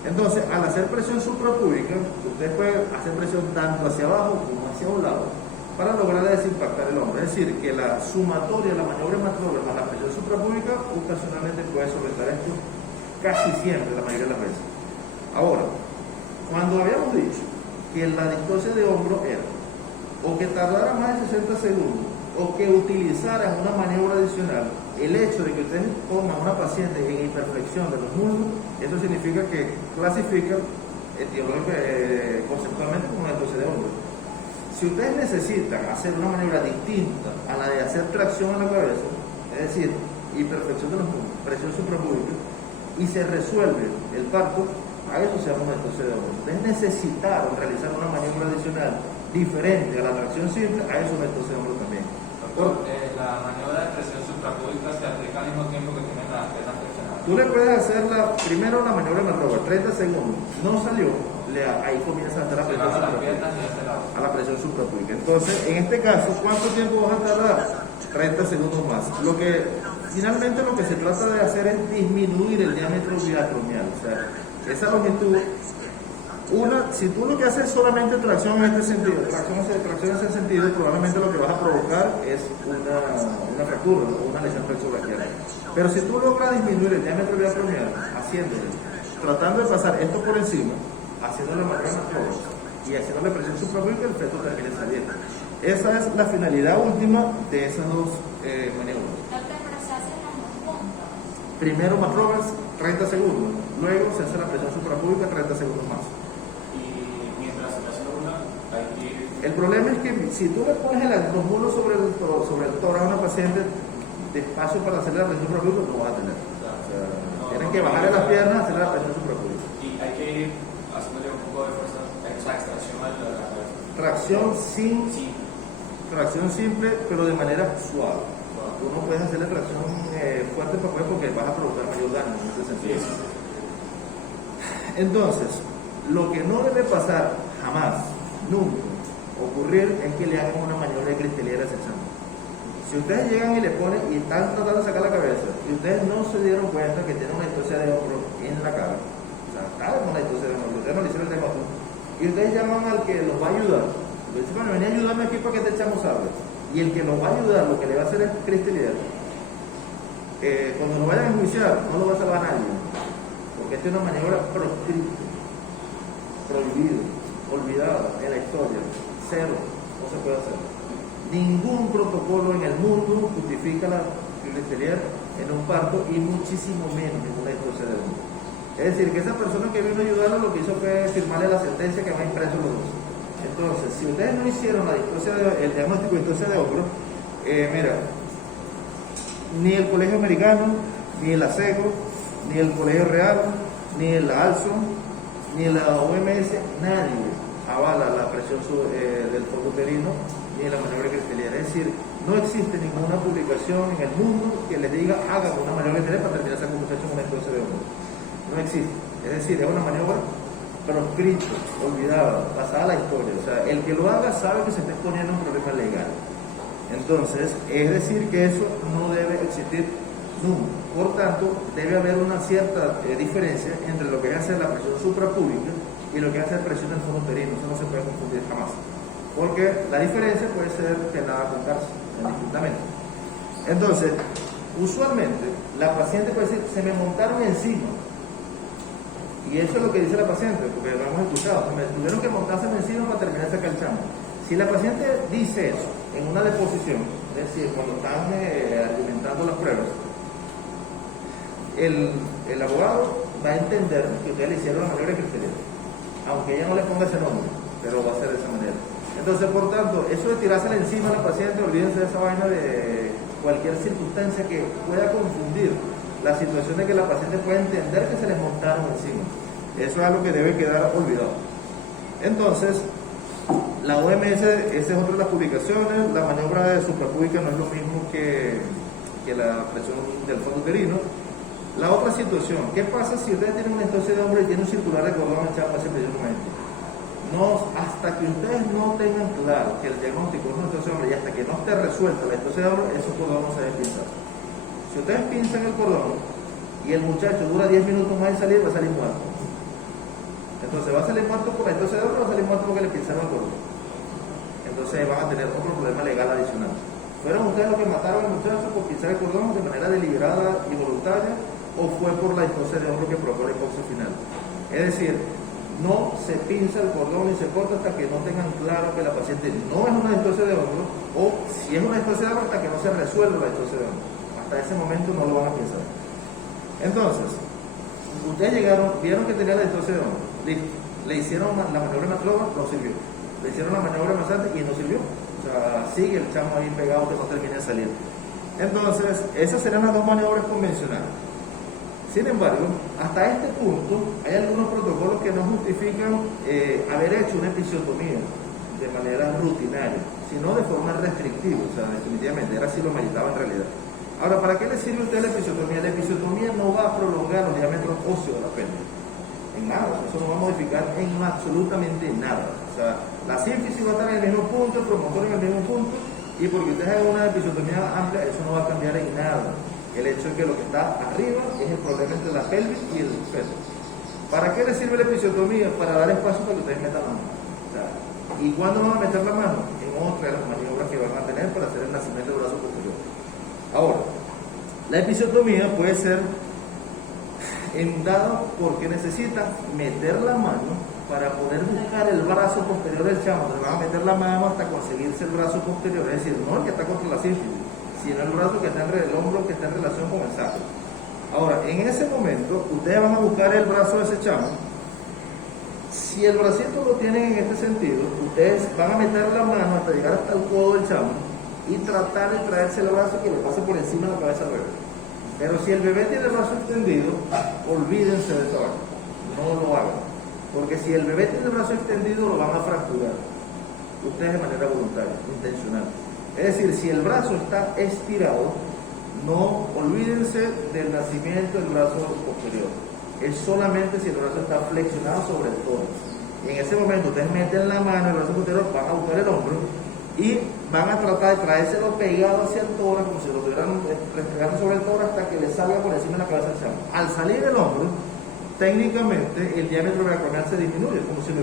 Entonces, al hacer presión suprapúbica, ustedes pueden hacer presión tanto hacia abajo como hacia un lado para lograr desimpactar el hombro. Es decir, que la sumatoria, la maniobra Matt-Roberts más la presión suprapúbica, ocasionalmente puede solventar esto casi siempre, la mayoría de las veces. Ahora, cuando habíamos dicho que la distosia de hombro era o que tardara más de 60 segundos o que utilizaran una maniobra adicional, el hecho de que ustedes pongan a una paciente en hiperflexión de los muslos, eso significa que clasifican conceptualmente como una distosia de hombro. Si ustedes necesitan hacer una maniobra distinta a la de hacer tracción a la cabeza, es decir, hiperflexión de los muslos, presión suprapúbica, y se resuelve el parto, a eso se llama una distosia de hombro. Ustedes necesitaron realizar una maniobra adicional diferente a la tracción simple, a eso una distosia de hombro también. Doctor, la maniobra de presión suprapúbica se aplica al mismo tiempo que tienen las piernas flexionadas. Tú le puedes hacer primero la maniobra de Matt-Roberts, 30 segundos, no salió, ahí comienza a hacer la presión suprapúbica. A la presión suprapúbica. Entonces, en este caso, ¿cuánto tiempo vas a tardar? 30 segundos más. Finalmente lo que se trata de hacer es disminuir el diámetro biacromial. O sea, Esa longitud, si tú lo que haces es solamente tracción en este sentido, tracción en ese sentido, probablemente lo que vas a provocar es una fractura o una lesión flexobraquial. Pero si tú logras disminuir el diámetro bilateral haciéndole, tratando de pasar esto por encima, haciéndole mayor y haciéndole presión suprapúbica, el feto termine saliendo. Esa es la finalidad última de esas dos maniobras. Primero macrobras 30 segundos, luego se hace la presión suprapúbica 30 segundos más. Y mientras se hace una, hay que ir. El problema es que si tú le pones los muslos sobre el tórax a una paciente despacio para hacer la presión suprapúbica, no va a tener. Tienen que bajarle las piernas a hacer la presión suprapúbica. Y hay que ir haciéndole un poco de fuerza, esa extracción a la cabeza. Tracción simple, pero de manera suave. Tú no puedes hacerle tracción fuerte para poder porque vas a provocar mayor daño en ese sentido. Entonces, lo que no debe pasar jamás, nunca, ocurrir es que le hagan una maniobra de cristalera a ese chamo. Si ustedes llegan y le ponen y están tratando de sacar la cabeza y ustedes no se dieron cuenta que tiene una distosia de hombro en la cara, o sea, está con una distosia de hombro, ustedes no le hicieron el tema y ustedes llaman al que los va a ayudar, le dicen, bueno, vení a ayudarme aquí para que este chamo salga. Y el que nos va a ayudar, lo que le va a hacer es cristalidad. Cuando nos vayan a enjuiciar, no lo va a salvar a nadie, porque esta es una maniobra proscrita, prohibida, olvidada en la historia, cero, no se puede hacer. Ningún protocolo en el mundo justifica la cristalidad en un parto y muchísimo menos en una distosia de hombro. Es decir, que esa persona que vino a ayudarlo lo que hizo fue firmarle la sentencia que va impreso los dos. Entonces, si ustedes no hicieron el diagnóstico de distosia de hombro, mira, ni el Colegio Americano, ni el ASEGO, ni el Colegio Real, ni el ALSON, ni la OMS, nadie avala la presión del fondo uterino ni la maniobra cristalina. Es decir, no existe ninguna publicación en el mundo que les diga hagan una maniobra cristalina para terminar esa conversación con una distosia de hombro. No existe. Es decir, es una maniobra proscrito, olvidada, pasada la historia. O sea, el que lo haga sabe que se está exponiendo a un problema legal. Entonces, es decir que eso no debe existir nunca. Por tanto, debe haber una cierta diferencia entre lo que es hacer la presión suprapúbica y lo que es hacer presión del fondo uterino. Eso no se puede confundir jamás. Porque la diferencia puede ser penada con cárcel, indistintamente. Entonces, usualmente, la paciente puede decir, se me montaron encima. Y eso es lo que dice la paciente, porque lo hemos escuchado. Me tuvieron que montarse encima para terminar ese calchamo. Si la paciente dice eso en una deposición, es decir, cuando están argumentando las pruebas, el abogado va a entender que ustedes le hicieron la maniobra cristalina, aunque ella no le ponga ese nombre, pero va a ser de esa manera. Entonces, por tanto, eso de tirársela encima a la paciente, olvídense de esa vaina de cualquier circunstancia que pueda confundir la situación de que la paciente pueda entender que se les montaron encima. Eso es algo que debe quedar olvidado. Entonces, la OMS, esa es otra de las publicaciones, la maniobra de suprapúbica no es lo mismo que la presión del fondo uterino. La otra situación, ¿qué pasa si ustedes tienen una distosia de hombro y tienen un circular de cordón echado para ese momento? No, hasta que ustedes no tengan claro que el diagnóstico es una distosia de hombro y hasta que no esté resuelta la distosia de hombro, esos cordón no se debe pinzar. Si ustedes pinzan el cordón y el muchacho dura 10 minutos más en salir, va a salir muerto. Entonces va a salir muerto por la distosia de hombro o va a salir muerto porque le pinzaron el cordón. Entonces van a tener otro problema legal adicional. ¿Fueron ustedes los que mataron al muchacho por pinzar el cordón de manera deliberada y voluntaria o fue por la distosia de hombro que provocó la hipoxia final? Es decir, no se pinza el cordón ni se corta hasta que no tengan claro que la paciente no es una distosia de hombro o si es una distosia de hombro hasta que no se resuelva la distosia de hombro. Hasta ese momento no lo van a pensar. Entonces, ustedes llegaron, vieron que tenía la distosia de hombro, listo, le hicieron la maniobra en la flora, no sirvió. Le hicieron la maniobra más antes y no sirvió. O sea, sigue el chamo ahí pegado que no termine de salir. Entonces, esas serán las dos maniobras convencionales. Sin embargo, hasta este punto hay algunos protocolos que no justifican haber hecho una episiotomía de manera rutinaria, sino de forma restrictiva, o sea, definitivamente, era así lo meritaba en realidad. Ahora, ¿para qué le sirve a usted la episiotomía? La episiotomía no va a prolongar los diámetros óseos de la pelvis, en nada, eso no va a modificar en absolutamente nada. O sea, la sínfisis va a estar en el mismo punto, el promotor en el mismo punto, y porque usted haga una episiotomía amplia, eso no va a cambiar en nada. El hecho es que lo que está arriba es el problema entre la pelvis y el feto. ¿Para qué le sirve la episiotomía? Para dar espacio para que ustedes metan la mano. O sea, ¿y cuándo van a meter la mano? En otra de las maniobras que van a tener para hacer el nacimiento del brazo posterior. Ahora, la episiotomía puede ser dado porque necesita meter la mano para poder buscar el brazo posterior del chamo. Le van a meter la mano hasta conseguirse el brazo posterior, es decir, no el que está contra la sífilis, sino el brazo que está el hombro que está en relación con el sacro. Ahora, en ese momento, ustedes van a buscar el brazo de ese chamo. Si el bracito lo tienen en este sentido, ustedes van a meter la mano hasta llegar hasta el codo del chamo y tratar de traerse el brazo que le pase por encima de la cabeza al bebé. Pero si el bebé tiene el brazo extendido, olvídense de esa vaina. No lo hagan. Porque si el bebé tiene el brazo extendido, lo van a fracturar. Ustedes de manera voluntaria, intencional. Es decir, si el brazo está estirado, no olvídense del nacimiento del brazo posterior. Es solamente si el brazo está flexionado sobre el tórax. En ese momento ustedes meten la mano en el brazo posterior, van a buscar el hombro y van a tratar de traérselo pegado hacia el tórax, como si lo estuvieran restregando sobre el tórax hasta que le salga por encima de la cabeza del chamo. Al salir el hombro, técnicamente el diámetro braquial se disminuye, como si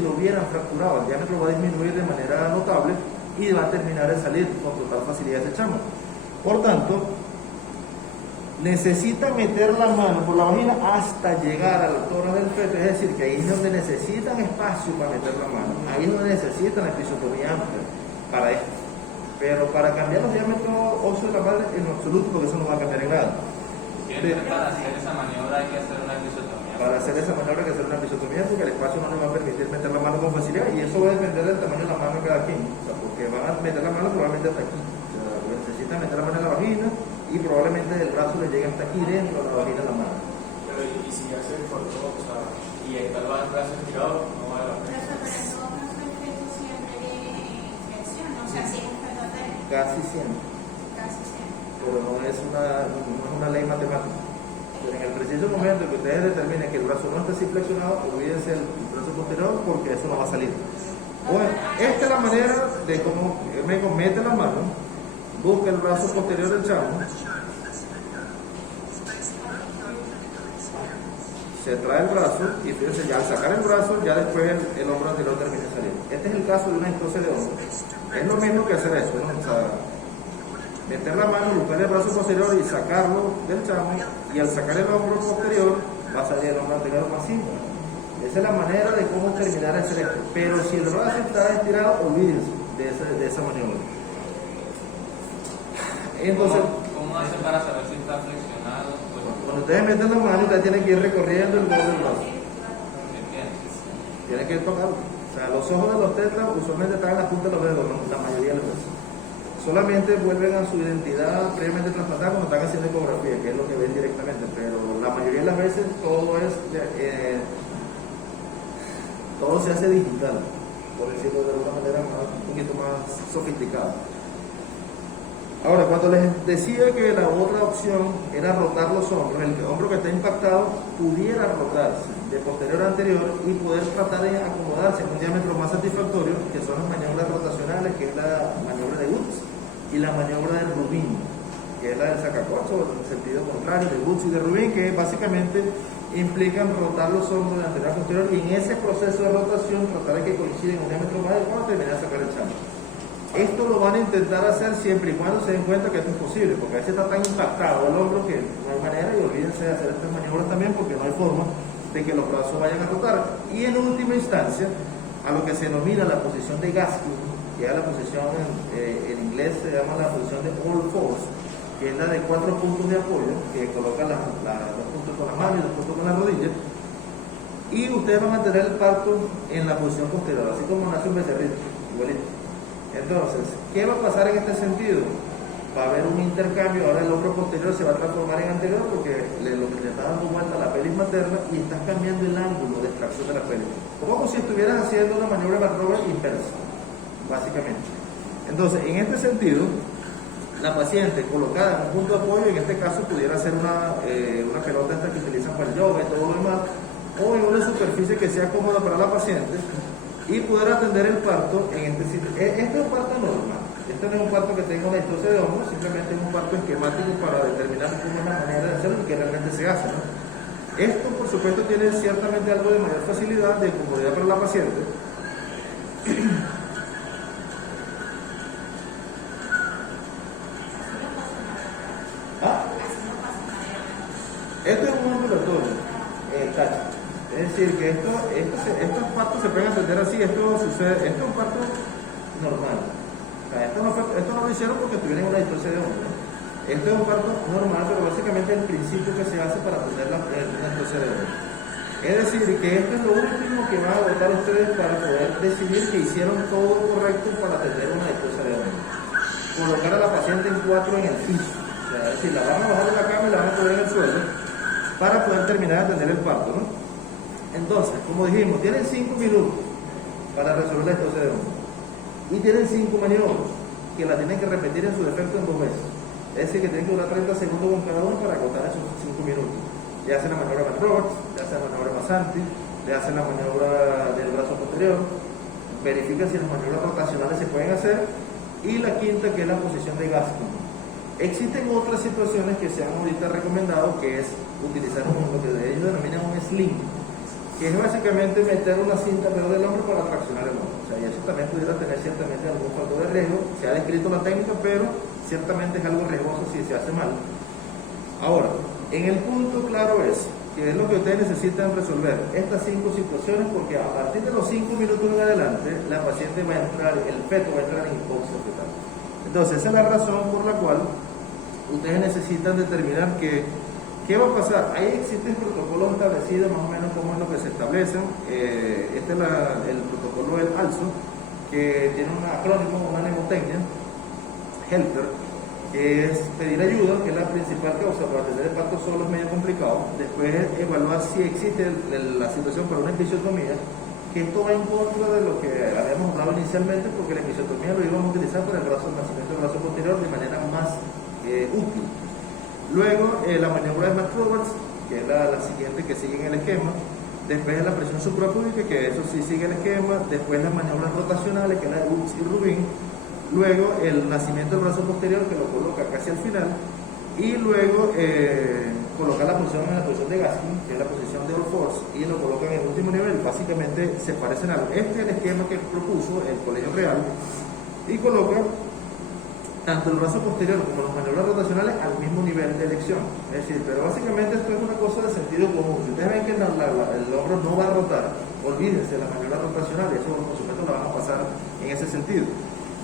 lo hubieran fracturado. El diámetro va a disminuir de manera notable y va a terminar de salir con total facilidad ese chamo. Por tanto, necesita meter la mano por la vagina hasta llegar a la tórax del feto, es decir, que ahí es donde necesitan espacio para meter la mano, ahí es donde necesitan la episiotomía amplia para esto. Pero para cambiar los diámetros óseos de la madre, en absoluto, porque eso no va a cambiar en nada. Siempre para hacer esa maniobra hay que hacer una episiotomía. Para hacer esa maniobra hay que hacer una episiotomía porque el espacio no nos va a permitir meter la mano con facilidad y eso va a depender del tamaño de la mano de cada quien. O sea, porque van a meter la mano probablemente hasta aquí. O sea, necesitan meter la mano en la vagina y probablemente el brazo le llegue hasta aquí dentro de la vagina de la mano. Pero y si ya se cortó, o sea, y está el brazo estirado, no vale la pena. Pero en todo caso el feto siempre tiene infección, o sea, si es un feto térmico, Casi siempre, casi siempre. pero no es una ley matemática. Pero en el preciso momento que ustedes determinen que el brazo no está así flexionado, olvídense el brazo posterior porque eso no va a salir. Bueno, esta es la manera de cómo el médico mete la mano, busca el brazo posterior del chamo, se trae el brazo y fíjense, ya al sacar el brazo, ya después el hombro anterior termina de salir. Este es el caso de una entonces de hombro. Es lo mismo que hacer eso, ¿no? O sea, meter la mano, buscar el brazo posterior y sacarlo del chamo, y al sacar el hombro posterior va a salir el hombro anterior más simple. Esa es la manera de cómo terminar el cerebro. Pero si el brazo está estirado, olvídense de esa maniobra. Entonces, ¿Cómo hace para saber si está flexionado? Pues, cuando ustedes meten la mano, ustedes tienen que ir recorriendo el borde del brazo. ¿entiendes? Tienen que ir tocando. O sea, los ojos de los tetras usualmente están en la punta de los dedos, ¿no? La mayoría de las veces. Solamente vuelven a su identidad previamente trasplantada cuando están haciendo ecografía, que es lo que ven directamente, pero la mayoría de las veces todo se hace digital, por decirlo de alguna manera un poquito más sofisticada. Ahora, cuando les decía que la otra opción era rotar los hombros, el hombro que está impactado pudiera rotarse de posterior a anterior y poder tratar de acomodarse en un diámetro más satisfactorio, que son las maniobras rotacionales, que es la maniobra de Woods, y la maniobra de Rubin, que es la del sacacorcho, en el sentido contrario, de Woods y de Rubin, que básicamente implican rotar los hombros de anterior a posterior y en ese proceso de rotación tratar de que coinciden en un diámetro más adecuado y terminar de sacar el chamo. Esto lo van a intentar hacer siempre y cuando se den cuenta que esto es posible, porque a veces está tan impactado el hombro que no hay manera, y olvídense de hacer estas maniobras también porque no hay forma de que los brazos vayan a rotar. Y en última instancia, a lo que se denomina la posición de Gaskin, que es la posición en inglés se llama la posición de all fours, que es la de 4 puntos de apoyo, que colocan los puntos con la mano y los puntos con la rodilla, y ustedes van a tener el parto en la posición posterior, así como nace un becerrito, igualito. Entonces, ¿qué va a pasar en este sentido? Va a haber un intercambio, ahora el hombro posterior se va a transformar en anterior porque lo que le está dando vuelta a la pelvis materna y estás cambiando el ángulo de extracción de la pelvis. Como si estuvieras haciendo una maniobra de McRoberts inversa, básicamente. Entonces, en este sentido, la paciente colocada en un punto de apoyo, en este caso pudiera ser una pelota esta que utilizan para el yoga y todo lo demás, o en una superficie que sea cómoda para la paciente, y poder atender el parto en este sitio. Este es un parto normal, este no es un parto que tenga una distosia de hombro, simplemente es un parto esquemático para determinar cómo es la manera de hacerlo y qué realmente se hace, ¿no? Esto, por supuesto, tiene ciertamente algo de mayor facilidad, de comodidad para la paciente. ¿Ah? Esto es un ambulatorio, tacho. Es decir, que estos partos se pueden atender así, esto es un parto normal. O sea, esto no lo hicieron porque tuvieron una distancia de hombre, ¿no? Esto es un parto normal, pero básicamente el principio que se hace para atender una distancia de hombre. Es decir, que esto es lo último que van a votar ustedes para poder decidir que hicieron todo correcto para atender una distancia de hombre. Colocar a la paciente en 4 en el piso. O sea, es decir, la van a bajar de la cama y la van a poner en el suelo para poder terminar de atender el parto, ¿no? Entonces, como dijimos, tienen 5 minutos para resolver la distancia de hombre. Y tienen 5 maniobras que la tienen que repetir en su defecto en 2 veces. Es decir, que tienen que durar 30 segundos con cada uno para agotar esos 5 minutos. Le hacen la maniobra Matt Roberts, le hacen la maniobra Massanti, le hacen la maniobra del brazo posterior, verifican si las maniobras rotacionales se pueden hacer, y la quinta, que es la posición de Gaskin. Existen otras situaciones que se han ahorita recomendado, que es utilizar lo que ellos denominan un sling, que es básicamente meter una cinta alrededor del hombro para traccionar el hombro. O sea, y eso también pudiera tener ciertamente algún factor de riesgo. Se ha descrito la técnica, pero ciertamente es algo riesgoso si se hace mal. Ahora, en el punto claro es que es lo que ustedes necesitan resolver estas 5 situaciones, porque a partir de los 5 minutos en adelante, la paciente va a entrar, el feto va a entrar en hipoxia fetal. Entonces, esa es la razón por la cual ustedes necesitan determinar ¿qué va a pasar? Ahí existen protocolos establecidos, más o menos como es lo que se establecen. Este es el protocolo del ALSO, que tiene un acrónimo, una mnemotecnia, HELPER, que es pedir ayuda, que es la principal causa para atender el parto solo, es medio complicado. Después evaluar si existe la situación para una episiotomía, que esto va en contra de lo que habíamos hablado inicialmente, porque la episiotomía lo íbamos a utilizar para el nacimiento del brazo posterior de manera más útil. Luego, la maniobra de Matt Roberts, que es la siguiente que sigue en el esquema. Después la presión suprapúbica, que eso sí sigue el esquema. Después las maniobras rotacionales, que es la de Woods y Rubin. Luego el nacimiento del brazo posterior, que lo coloca casi al final. Y luego colocar la posición en la posición de Gaskin, que es la posición de All Force, y lo colocan en el último nivel. Básicamente se parecen a algo. Este es el esquema que propuso el Colegio Real. Y coloca tanto el brazo posterior como las maniobras rotacionales al mismo nivel de elección. Es decir, pero básicamente esto es una cosa de sentido común. Si ustedes ven que el hombro no va a rotar, olvídense de las maniobras rotacionales, eso por supuesto la van a pasar en ese sentido.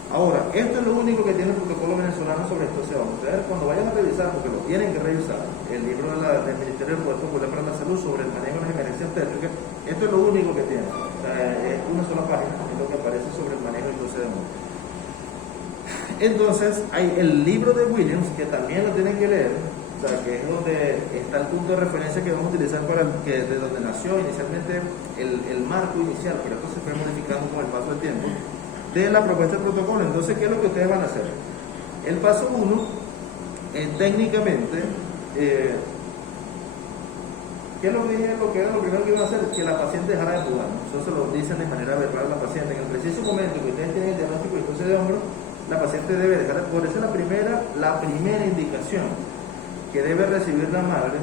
Ahora, esto es lo único que tiene el protocolo venezolano sobre esto. Ustedes cuando vayan a revisar, porque lo tienen que revisar, el libro del Ministerio del Poder Popular para la Salud sobre el manejo de las emergencias obstétricas, esto es lo único que tiene. O sea, es una sola página, es lo que aparece sobre el manejo del procedimiento. Entonces, hay el libro de Williams, que también lo tienen que leer, o sea, que es donde está el punto de referencia que vamos a utilizar de donde nació inicialmente el marco inicial, que después se fue modificando con el paso del tiempo, de la propuesta de protocolo. Entonces, ¿qué es lo que ustedes van a hacer? El paso 1, técnicamente, ¿qué es lo que era lo primero que iban a hacer? Que la paciente dejara de jugar. Eso se lo dicen de manera verbal a la paciente. En el preciso momento que ustedes tienen el diagnóstico de hipoxia de hombro, la paciente debe dejar, por eso la primera indicación que debe recibir la madre,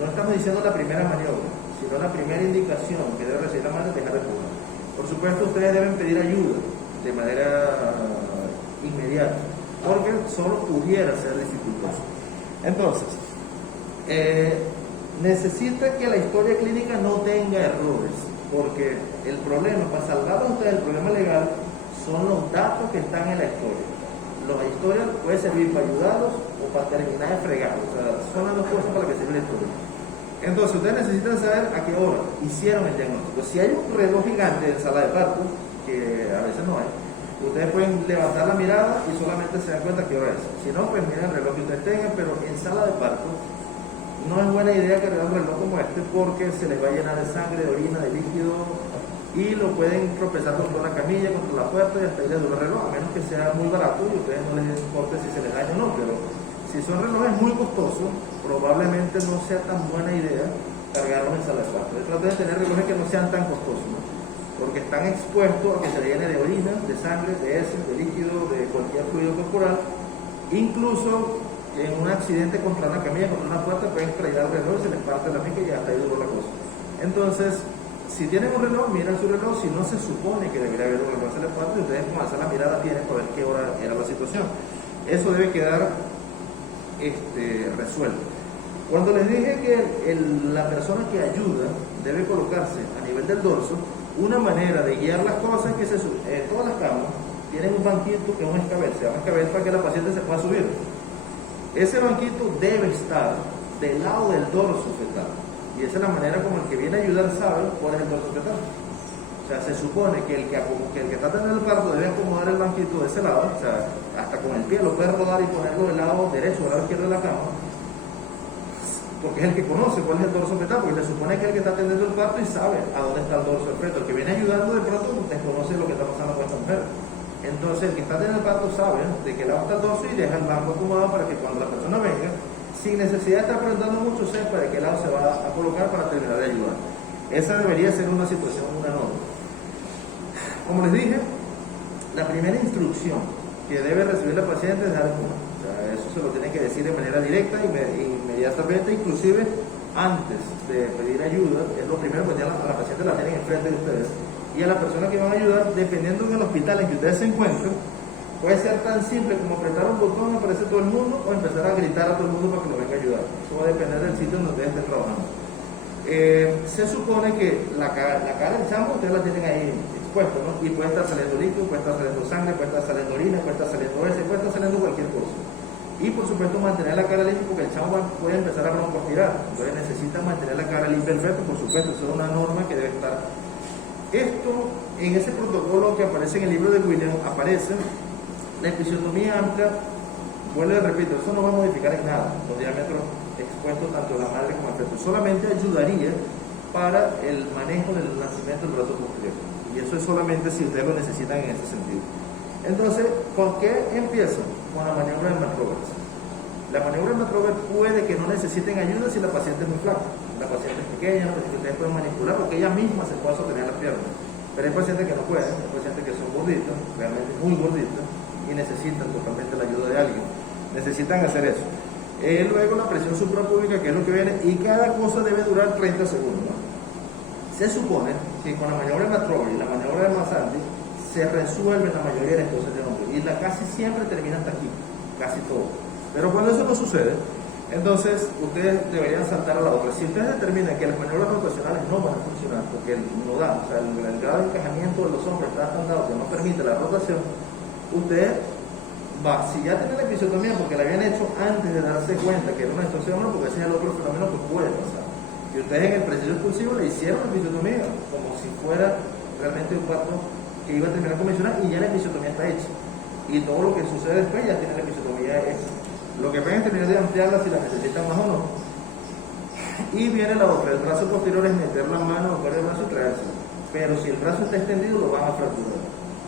no estamos diciendo la primera maniobra, sino la primera indicación que debe recibir la madre es dejar de jugar. Por supuesto, ustedes deben pedir ayuda de manera inmediata, porque solo pudiera ser dificultoso. Entonces, necesita que la historia clínica no tenga errores, porque el problema, para salvar a ustedes el problema legal, son los datos que están en la historia. La historia puede servir para ayudarlos o para terminar de fregarlos. O sea, son las dos cosas para que sirve la historia. Entonces, ustedes necesitan saber a qué hora hicieron el diagnóstico. Si hay un reloj gigante en sala de parto, que a veces no hay, ustedes pueden levantar la mirada y solamente se dan cuenta qué hora es. Si no, pues miren el reloj que ustedes tengan, pero en sala de parto no es buena idea cargar un reloj como este, porque se les va a llenar de sangre, de orina, de líquido, y lo pueden tropezar contra una camilla, contra la puerta, y hasta ahí les dura el reloj, a menos que sea muy barato y a ustedes no les importe si se les daña o no. Pero si son relojes muy costosos, probablemente no sea tan buena idea cargarlos en sala de parto. Traten de tener relojes que no sean tan costosos, ¿no? Porque están expuestos a que se le llene de orina, de sangre, de heces, de líquido, de cualquier fluido corporal. Incluso en un accidente contra una camilla, contra una puerta, pueden estrellar el reloj y se les parte la mica y hasta ahí duró la cosa. Entonces, si tienen un reloj, miran su reloj. Si no se supone que debería haber un reloj, se les parte, y ustedes con hacer la mirada tienen para ver qué hora era la situación. Eso debe quedar resuelto. Cuando les dije que la persona que ayuda debe colocarse a nivel del dorso, una manera de guiar las cosas es que todas las camas tienen un banquito que es un escabel, se llama escabel para que la paciente se pueda subir. Ese banquito debe estar del lado del dorso fetal. Y esa es la manera como el que viene a ayudar sabe cuál es el dorso fetal. O sea, se supone que el que está teniendo el parto debe acomodar el banquito de ese lado, o sea, hasta con el pie lo puede rodar y ponerlo del lado derecho o del lado izquierdo de la cama, porque es el que conoce cuál es el dorso fetal, porque se supone que es el que está atendiendo el parto y sabe a dónde está el dorso del feto. El que viene ayudando de pronto desconoce lo que está pasando con esta mujer. Entonces el que está atendiendo el parto sabe de qué lado está el dorso y deja el banco acomodado para que cuando la persona venga, sin necesidad de estar preguntando mucho, sepa de qué lado se va a colocar para terminar de ayudar. Esa debería ser una situación, una norma. Como les dije, la primera instrucción que debe recibir la paciente es dar el número. O sea, eso se lo tienen que decir de manera directa y inmediatamente, inclusive antes de pedir ayuda. Es lo primero, porque ya a la paciente la tienen enfrente de ustedes. Y a la persona que van a ayudar, dependiendo del hospital en que ustedes se encuentren, puede ser tan simple como apretar un botón, aparece todo el mundo, o empezar a gritar a todo el mundo para que lo venga a ayudar. Eso va a depender del sitio donde ustedes estén trabajando. Se supone que la cara del chamo ustedes la tienen ahí expuesta, ¿no? Y puede estar saliendo líquido, puede estar saliendo sangre, puede estar saliendo orina, puede estar saliendo heces, puede estar saliendo cualquier cosa. Y por supuesto mantener la cara limpia, porque el chamo puede empezar a broncoaspirar. Entonces necesita mantener la cara limpia el feto, por supuesto, eso es una norma que debe estar. Esto, en ese protocolo que aparece en el libro de William, aparece la episiotomía amplia. Vuelvo y repito, eso no va a modificar en nada los diámetros expuestos tanto la madre como el feto, solamente ayudaría para el manejo del nacimiento del brazo posterior, y eso es solamente si ustedes lo necesitan en ese sentido. Entonces, ¿con qué empiezo? Con la maniobra de Matt Roberts. La maniobra de Matt Roberts puede que no necesiten ayuda si la paciente es muy flaca, la paciente es pequeña, que ustedes pueden manipular porque ella misma se puede sostener las piernas, pero hay pacientes que no pueden, hay pacientes que son gorditos, realmente muy gorditos, y necesitan totalmente la ayuda de alguien. Necesitan hacer eso. Luego la presión suprapúbica, que es lo que viene, y cada cosa debe durar 30 segundos, ¿no? Se supone que con la maniobra de Matt Roberts y la maniobra de Massandi se resuelven la mayoría de las cosas del hombre, y casi siempre termina hasta aquí, casi todo. Pero cuando eso no sucede, entonces ustedes deberían saltar a la otra. Si ustedes determinan que las maniobras rotacionales no van a funcionar porque no dan, o sea, el grado de encajamiento de los hombres está tan dado que no permite la rotación, ustedes si ya tienen la episiotomía porque la habían hecho antes de darse cuenta que era una distorsión, porque ese es el otro fenómeno que puede pasar, y ustedes en el proceso expulsivo le hicieron la episiotomía como si fuera realmente un parto que iba a terminar convencional, y ya la episiotomía está hecha, y todo lo que sucede después ya tiene la episiotomía hecha. Lo que pueden terminar de ampliarla si la necesitan más o no. Y viene la otra, el brazo posterior es meter la mano fuera del brazo y traerse, pero si el brazo está extendido lo van a fracturar,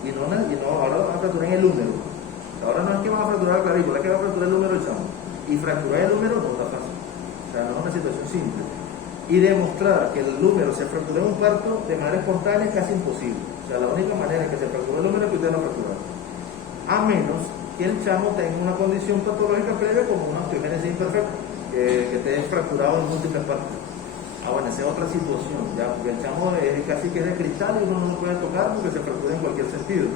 y no ahora lo van a fracturar en el húmero. Ahora no es que van a fracturar la clavícula, es que van a fracturar el húmero del chamo. Y fracturar el húmero no está fácil. O sea, no es una situación simple. Y demostrar que el húmero se fractura en un parto de manera espontánea es casi imposible. O sea, la única manera que se fracture el húmero es que usted no fractura. A menos que el chamo tenga una condición patológica previa como una osteogénesis imperfecta, que esté fracturado en múltiples partes. Bueno, esa es otra situación, ya, porque el chamo es casi que es de cristal y uno no lo puede tocar porque se fractura en cualquier sentido.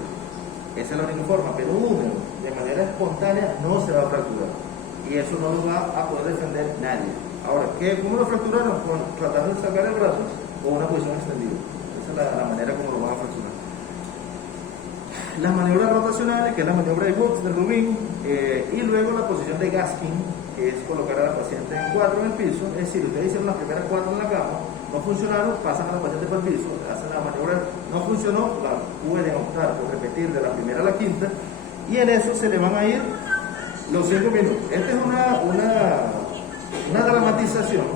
Esa es la única forma, pero uno de manera espontánea no se va a fracturar, y eso no lo va a poder defender nadie. Ahora, ¿cómo lo fracturaron? Bueno, tratando de sacar el brazo con una posición extendida. Esa es la manera como lo van a fracturar. Las maniobras rotacionales, que es la maniobra de Woods, de Rubin, y luego la posición de Gaskin, que es colocar a la paciente en 4 en el piso. Es decir, ustedes hicieron las primeras 4 en la cama, no funcionaron, pasan a la paciente para el piso, hacen la maniobra, no funcionó, la pueden optar por repetir de la primera a la quinta, y en eso se le van a ir los 5 minutos. Esta es una dramatización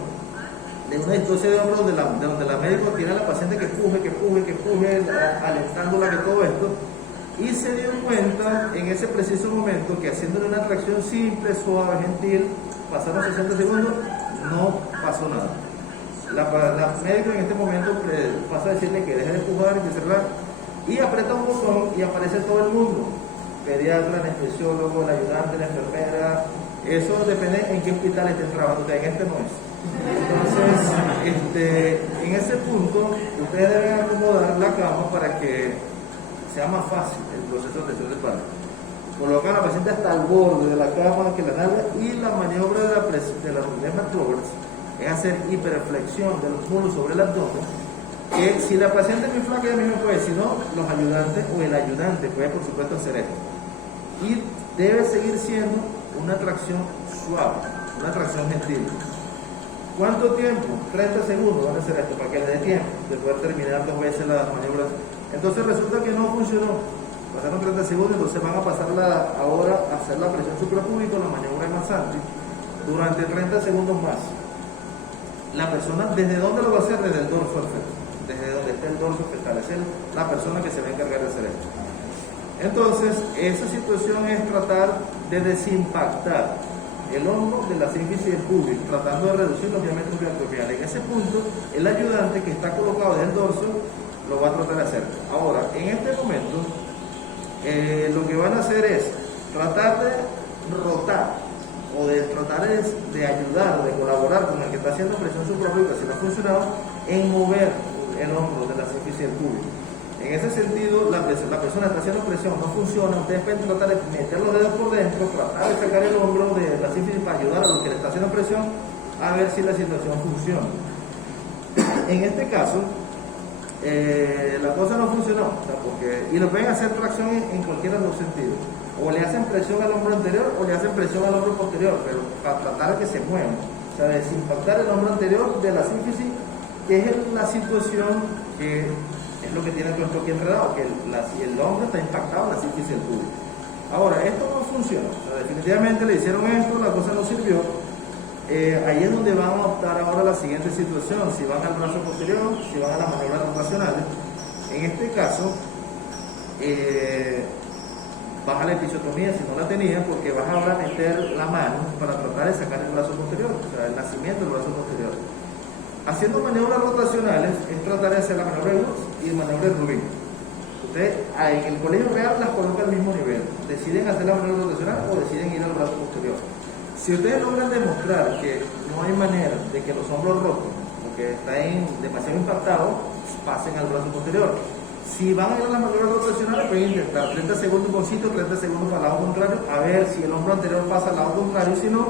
de una distorsión de hombro donde la médico tiene a la paciente que puje, alentándola de todo esto, y se dio cuenta en ese preciso momento que haciéndole una tracción simple, suave, gentil, pasaron 60 segundos, no pasó nada. La médico en este momento pasa a decirle que deje de empujar y de cerrar, y aprieta un botón y aparece todo el mundo. pediatra, anestesiólogo, el ayudante, la enfermera. Eso depende en qué hospital estén trabajando, en este no es. Entonces, en ese punto, ustedes deben acomodar la cama para que sea más fácil el proceso de atención del parto. Colocan a la paciente hasta el borde de la cama, que la nalga, y la maniobra de la rutina McRoberts es hacer hiperflexión de los muslos sobre el abdomen, que si la paciente es muy flaca, ella misma puede, si no, los ayudantes o el ayudante puede, por supuesto, hacer esto. Y debe seguir siendo una tracción suave, una tracción gentil. ¿Cuánto tiempo? 30 segundos van a hacer esto, para que le dé tiempo de poder terminar 2 veces las maniobras. Entonces resulta que no funcionó. Pasaron 30 segundos, entonces van a pasar ahora a hacer la presión suprapúbica, la maniobra de Masanti, durante 30 segundos más. La persona, ¿desde dónde lo va a hacer? Desde el dorso al feto, desde donde está el dorso fetal. Es la persona que se va a encargar de hacer esto. Entonces, esa situación es tratar de desimpactar el hombro de la sínfisis del pubis, tratando de reducir los diámetros bilaterales. En ese punto, el ayudante que está colocado desde el dorso lo va a tratar de hacer. Ahora, en este momento, lo que van a hacer es tratar de rotar o de tratar de ayudar, de colaborar con el que está haciendo presión suprapúbica, si no ha funcionado, en mover el hombro de la sínfisis del pubis. En ese sentido, la persona está haciendo presión, no funciona, ustedes pueden tratar de meter los dedos por dentro, tratar de sacar el hombro de la sínfisis para ayudar a lo que le está haciendo presión, a ver si la situación funciona. En este caso, la cosa no funcionó, o sea, y lo pueden hacer tracción en cualquiera de los sentidos. O le hacen presión al hombro anterior o le hacen presión al hombro posterior, pero para tratar de que se mueva. O sea, desimpactar el hombro anterior de la sínfisis, que es la situación que es lo que tiene el cuerpo aquí enredado, que el hombro está impactado en la sínfisis del pubis. Ahora, esto no funciona, o sea, definitivamente le hicieron esto, la cosa no sirvió. Ahí es donde van a optar ahora la siguiente situación, si van al brazo posterior, si van a las maniobras rotacionales. En este caso, vas a la episiotomía si no la tenías, porque vas ahora a meter la mano para tratar de sacar el brazo posterior, o sea, el nacimiento del brazo posterior. Haciendo maniobras rotacionales es tratar de hacer la maniobra de Woods y la maniobra de Rubin. Ustedes en el colegio real las colocan al mismo nivel, deciden hacer la maniobra rotacional o deciden ir al brazo posterior. Si ustedes logran demostrar que no hay manera de que los hombros rotos, porque están demasiado impactados, pasen al brazo posterior. Si van a ir a las maniobras rotacionales, pueden intentar 30 segundos con sitio, 30 segundos para el lado contrario, a ver si el hombro anterior pasa al lado contrario, si no,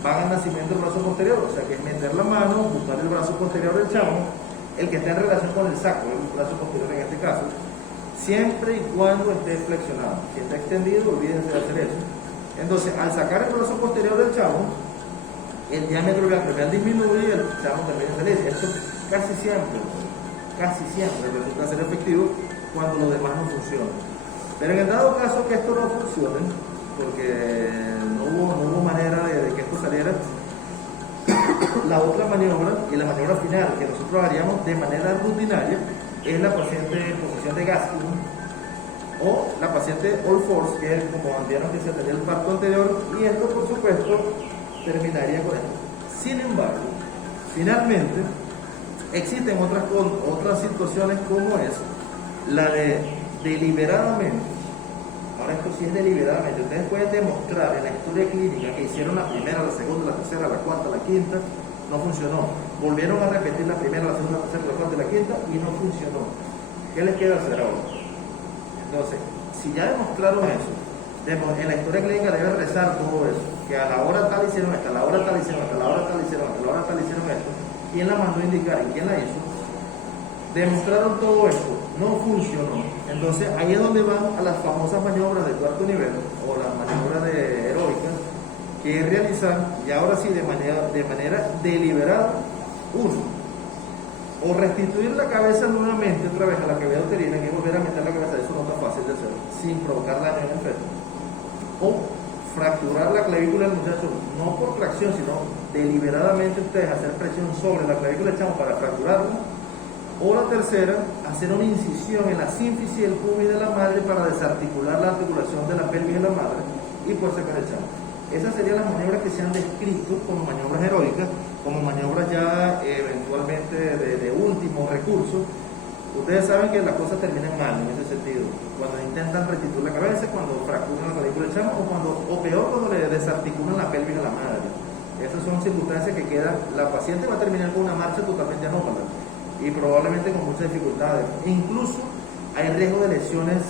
van al nacimiento del brazo posterior, o sea que es meter la mano, buscar el brazo posterior del chamo, el que esté en relación con el saco, el brazo posterior en este caso, siempre y cuando esté flexionado. Si está extendido, olvídense de hacer eso. Entonces, al sacar el brazo posterior del chamo, el diámetro bilateral disminuye y el chamo termina feliz. Esto casi siempre resulta ser efectivo cuando lo demás no funciona. Pero en el dado caso que esto no funcione, porque no hubo manera de que esto saliera, la otra maniobra y la maniobra final que nosotros haríamos de manera rutinaria es la paciente en posición de Gaskin o la paciente All Force, que es como vieron que se tenía el parto anterior, y esto por supuesto terminaría con esto. Sin embargo, finalmente existen otras situaciones como es la de deliberadamente. Ahora esto sí es deliberadamente. Ustedes pueden demostrar en la historia clínica que hicieron la primera, la segunda, la tercera, la cuarta, la quinta, no funcionó. Volvieron a repetir la primera, la segunda, la tercera, la cuarta y la quinta y no funcionó. ¿Qué les queda hacer ahora? Entonces, si ya demostraron eso, en la historia clínica debe rezar todo eso, que a la hora tal hicieron esto, a la hora tal hicieron esto, a la hora tal hicieron esto, a la hora tal hicieron esto, quién la mandó a indicar y quién la hizo, demostraron todo esto, no funcionó. Entonces ahí es donde van a las famosas maniobras de cuarto nivel o las maniobras heroicas, que es realizar, y ahora sí de manera deliberada, uno, o restituir la cabeza nuevamente otra vez a la cavidad uterina, que es volver a meter la cabeza, eso no está fácil de hacer, sin provocar daño en el feto, o fracturar la clavícula del muchacho, no por tracción, sino deliberadamente ustedes hacer presión sobre la clavícula del chamo para fracturarla. O la tercera, hacer una incisión en la sínfisis del pubis de la madre para desarticular la articulación de la pelvis de la madre y poder sacar el chamo. Esas serían las maniobras que se han descrito como maniobras heroicas, como maniobras ya eventualmente de último recurso, Ustedes saben que las cosas terminan mal en ese sentido. Cuando intentan restituir la cabeza, cuando fracturan la clavícula del chamo, o peor, cuando le desarticulan la pelvis a la madre. Esas son circunstancias que quedan, la paciente va a terminar con una marcha totalmente anómala y probablemente con muchas dificultades. Incluso hay riesgo de lesiones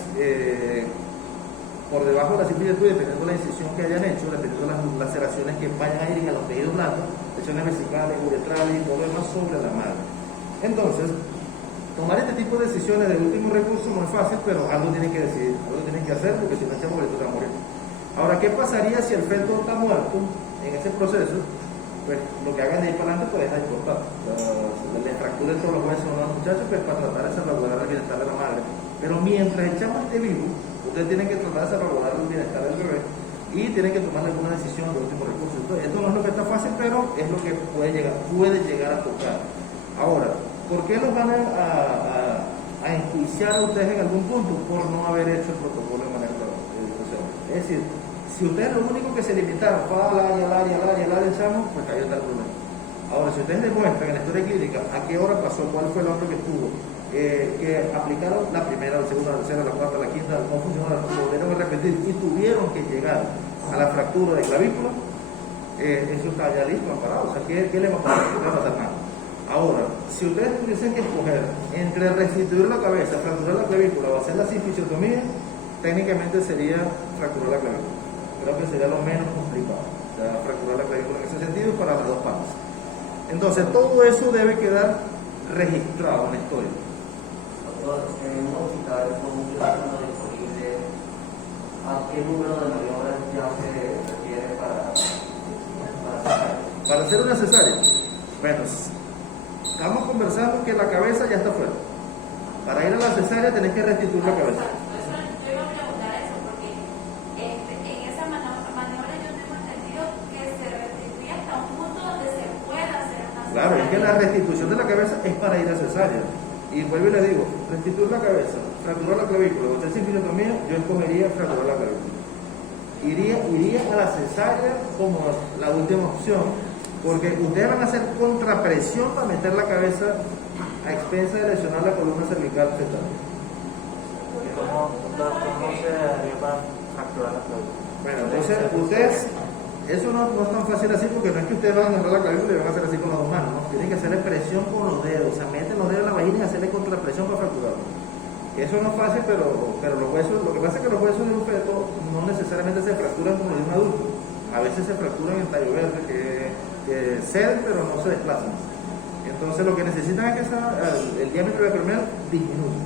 por debajo de la similitud, dependiendo de la incisión que hayan hecho, dependiendo de las laceraciones que vayan a ir a los tejidos blandos, lesiones vesicales, uretrales y todo lo demás sobre la madre. Entonces, tomar este tipo de decisiones de último recurso no es fácil, pero algo tienen que decidir, algo tienen que hacer, porque si no, echamos el va a morir. Ahora, ¿qué pasaría si el feto está muerto en ese proceso? Pues lo que hagan de ahí para adelante pues deja de importar. Le fracturen todos los huesos a los muchachos pues, para tratar de salvaguardar el bienestar de la madre. Pero mientras el chamo esté vivo, ustedes tienen que tratar de salvaguardar el bienestar del bebé y tienen que tomar alguna decisión de último recurso. Entonces, esto no es lo que está fácil, pero es lo que puede llegar a tocar. Ahora, ¿por qué los van a enjuiciar a ustedes en algún punto? Por no haber hecho el protocolo de manejo de educación. Es decir, si ustedes lo único que se limitaron fue al área del chamo, pues ahí está el problema. Ahora, si ustedes demuestran en la historia clínica a qué hora pasó, cuál fue el hombre que estuvo, que aplicaron la primera, la segunda, la tercera, la cuarta, la quinta, no funcionó, lo volvieron a repetir y tuvieron que llegar a la fractura de clavícula, eso está ya listo, amparado. O sea, ¿qué le va a pasar? No le va a pasar nada. Ahora, si ustedes tuviesen que escoger entre restituir la cabeza, fracturar la clavícula o hacer la sinfisiotomía, técnicamente sería fracturar la clavícula. Creo que sería lo menos complicado, o sea, fracturar la clavícula en ese sentido para las dos partes. Entonces, todo eso debe quedar registrado en la historia. Doctor, en un hospital con un quirófano disponible, ¿a qué número de maniobras ya se requiere para Para hacer una cesárea, bueno, estamos conversando que la cabeza ya está fuera. Para ir a la cesárea tenés que restituir la cabeza. Yo iba a preguntar eso porque en esa maniobra yo tengo entendido que se restituye hasta un punto donde se pueda hacer una cesárea. Claro, es que la restitución de la cabeza es para ir a cesárea. Y vuelvo y le digo, restituir la cabeza, fracturar la clavícula o hacer sinfisiotomía, yo escogería fracturar la clavícula. Iría a la cesárea como la última opción, porque ustedes van a hacer contrapresión para meter la cabeza a expensa de lesionar la columna cervical fetal. ¿Cómo se haría para fracturar la clavícula? Bueno, entonces ustedes, eso no es tan fácil así, porque no es que ustedes van a agarrar la clavícula y van a hacer así con las dos manos, ¿no? Tienen que hacerle presión con los dedos, o sea, meten los dedos en la vagina y hacerle contrapresión para fracturarlo. Eso no es fácil, pero los huesos, lo que pasa es que los huesos de un feto no necesariamente se fracturan como los de un adulto. A veces se fracturan en tallo verde, que ceden pero no se desplazan. Entonces lo que necesitan es que el diámetro de la permeal disminuya.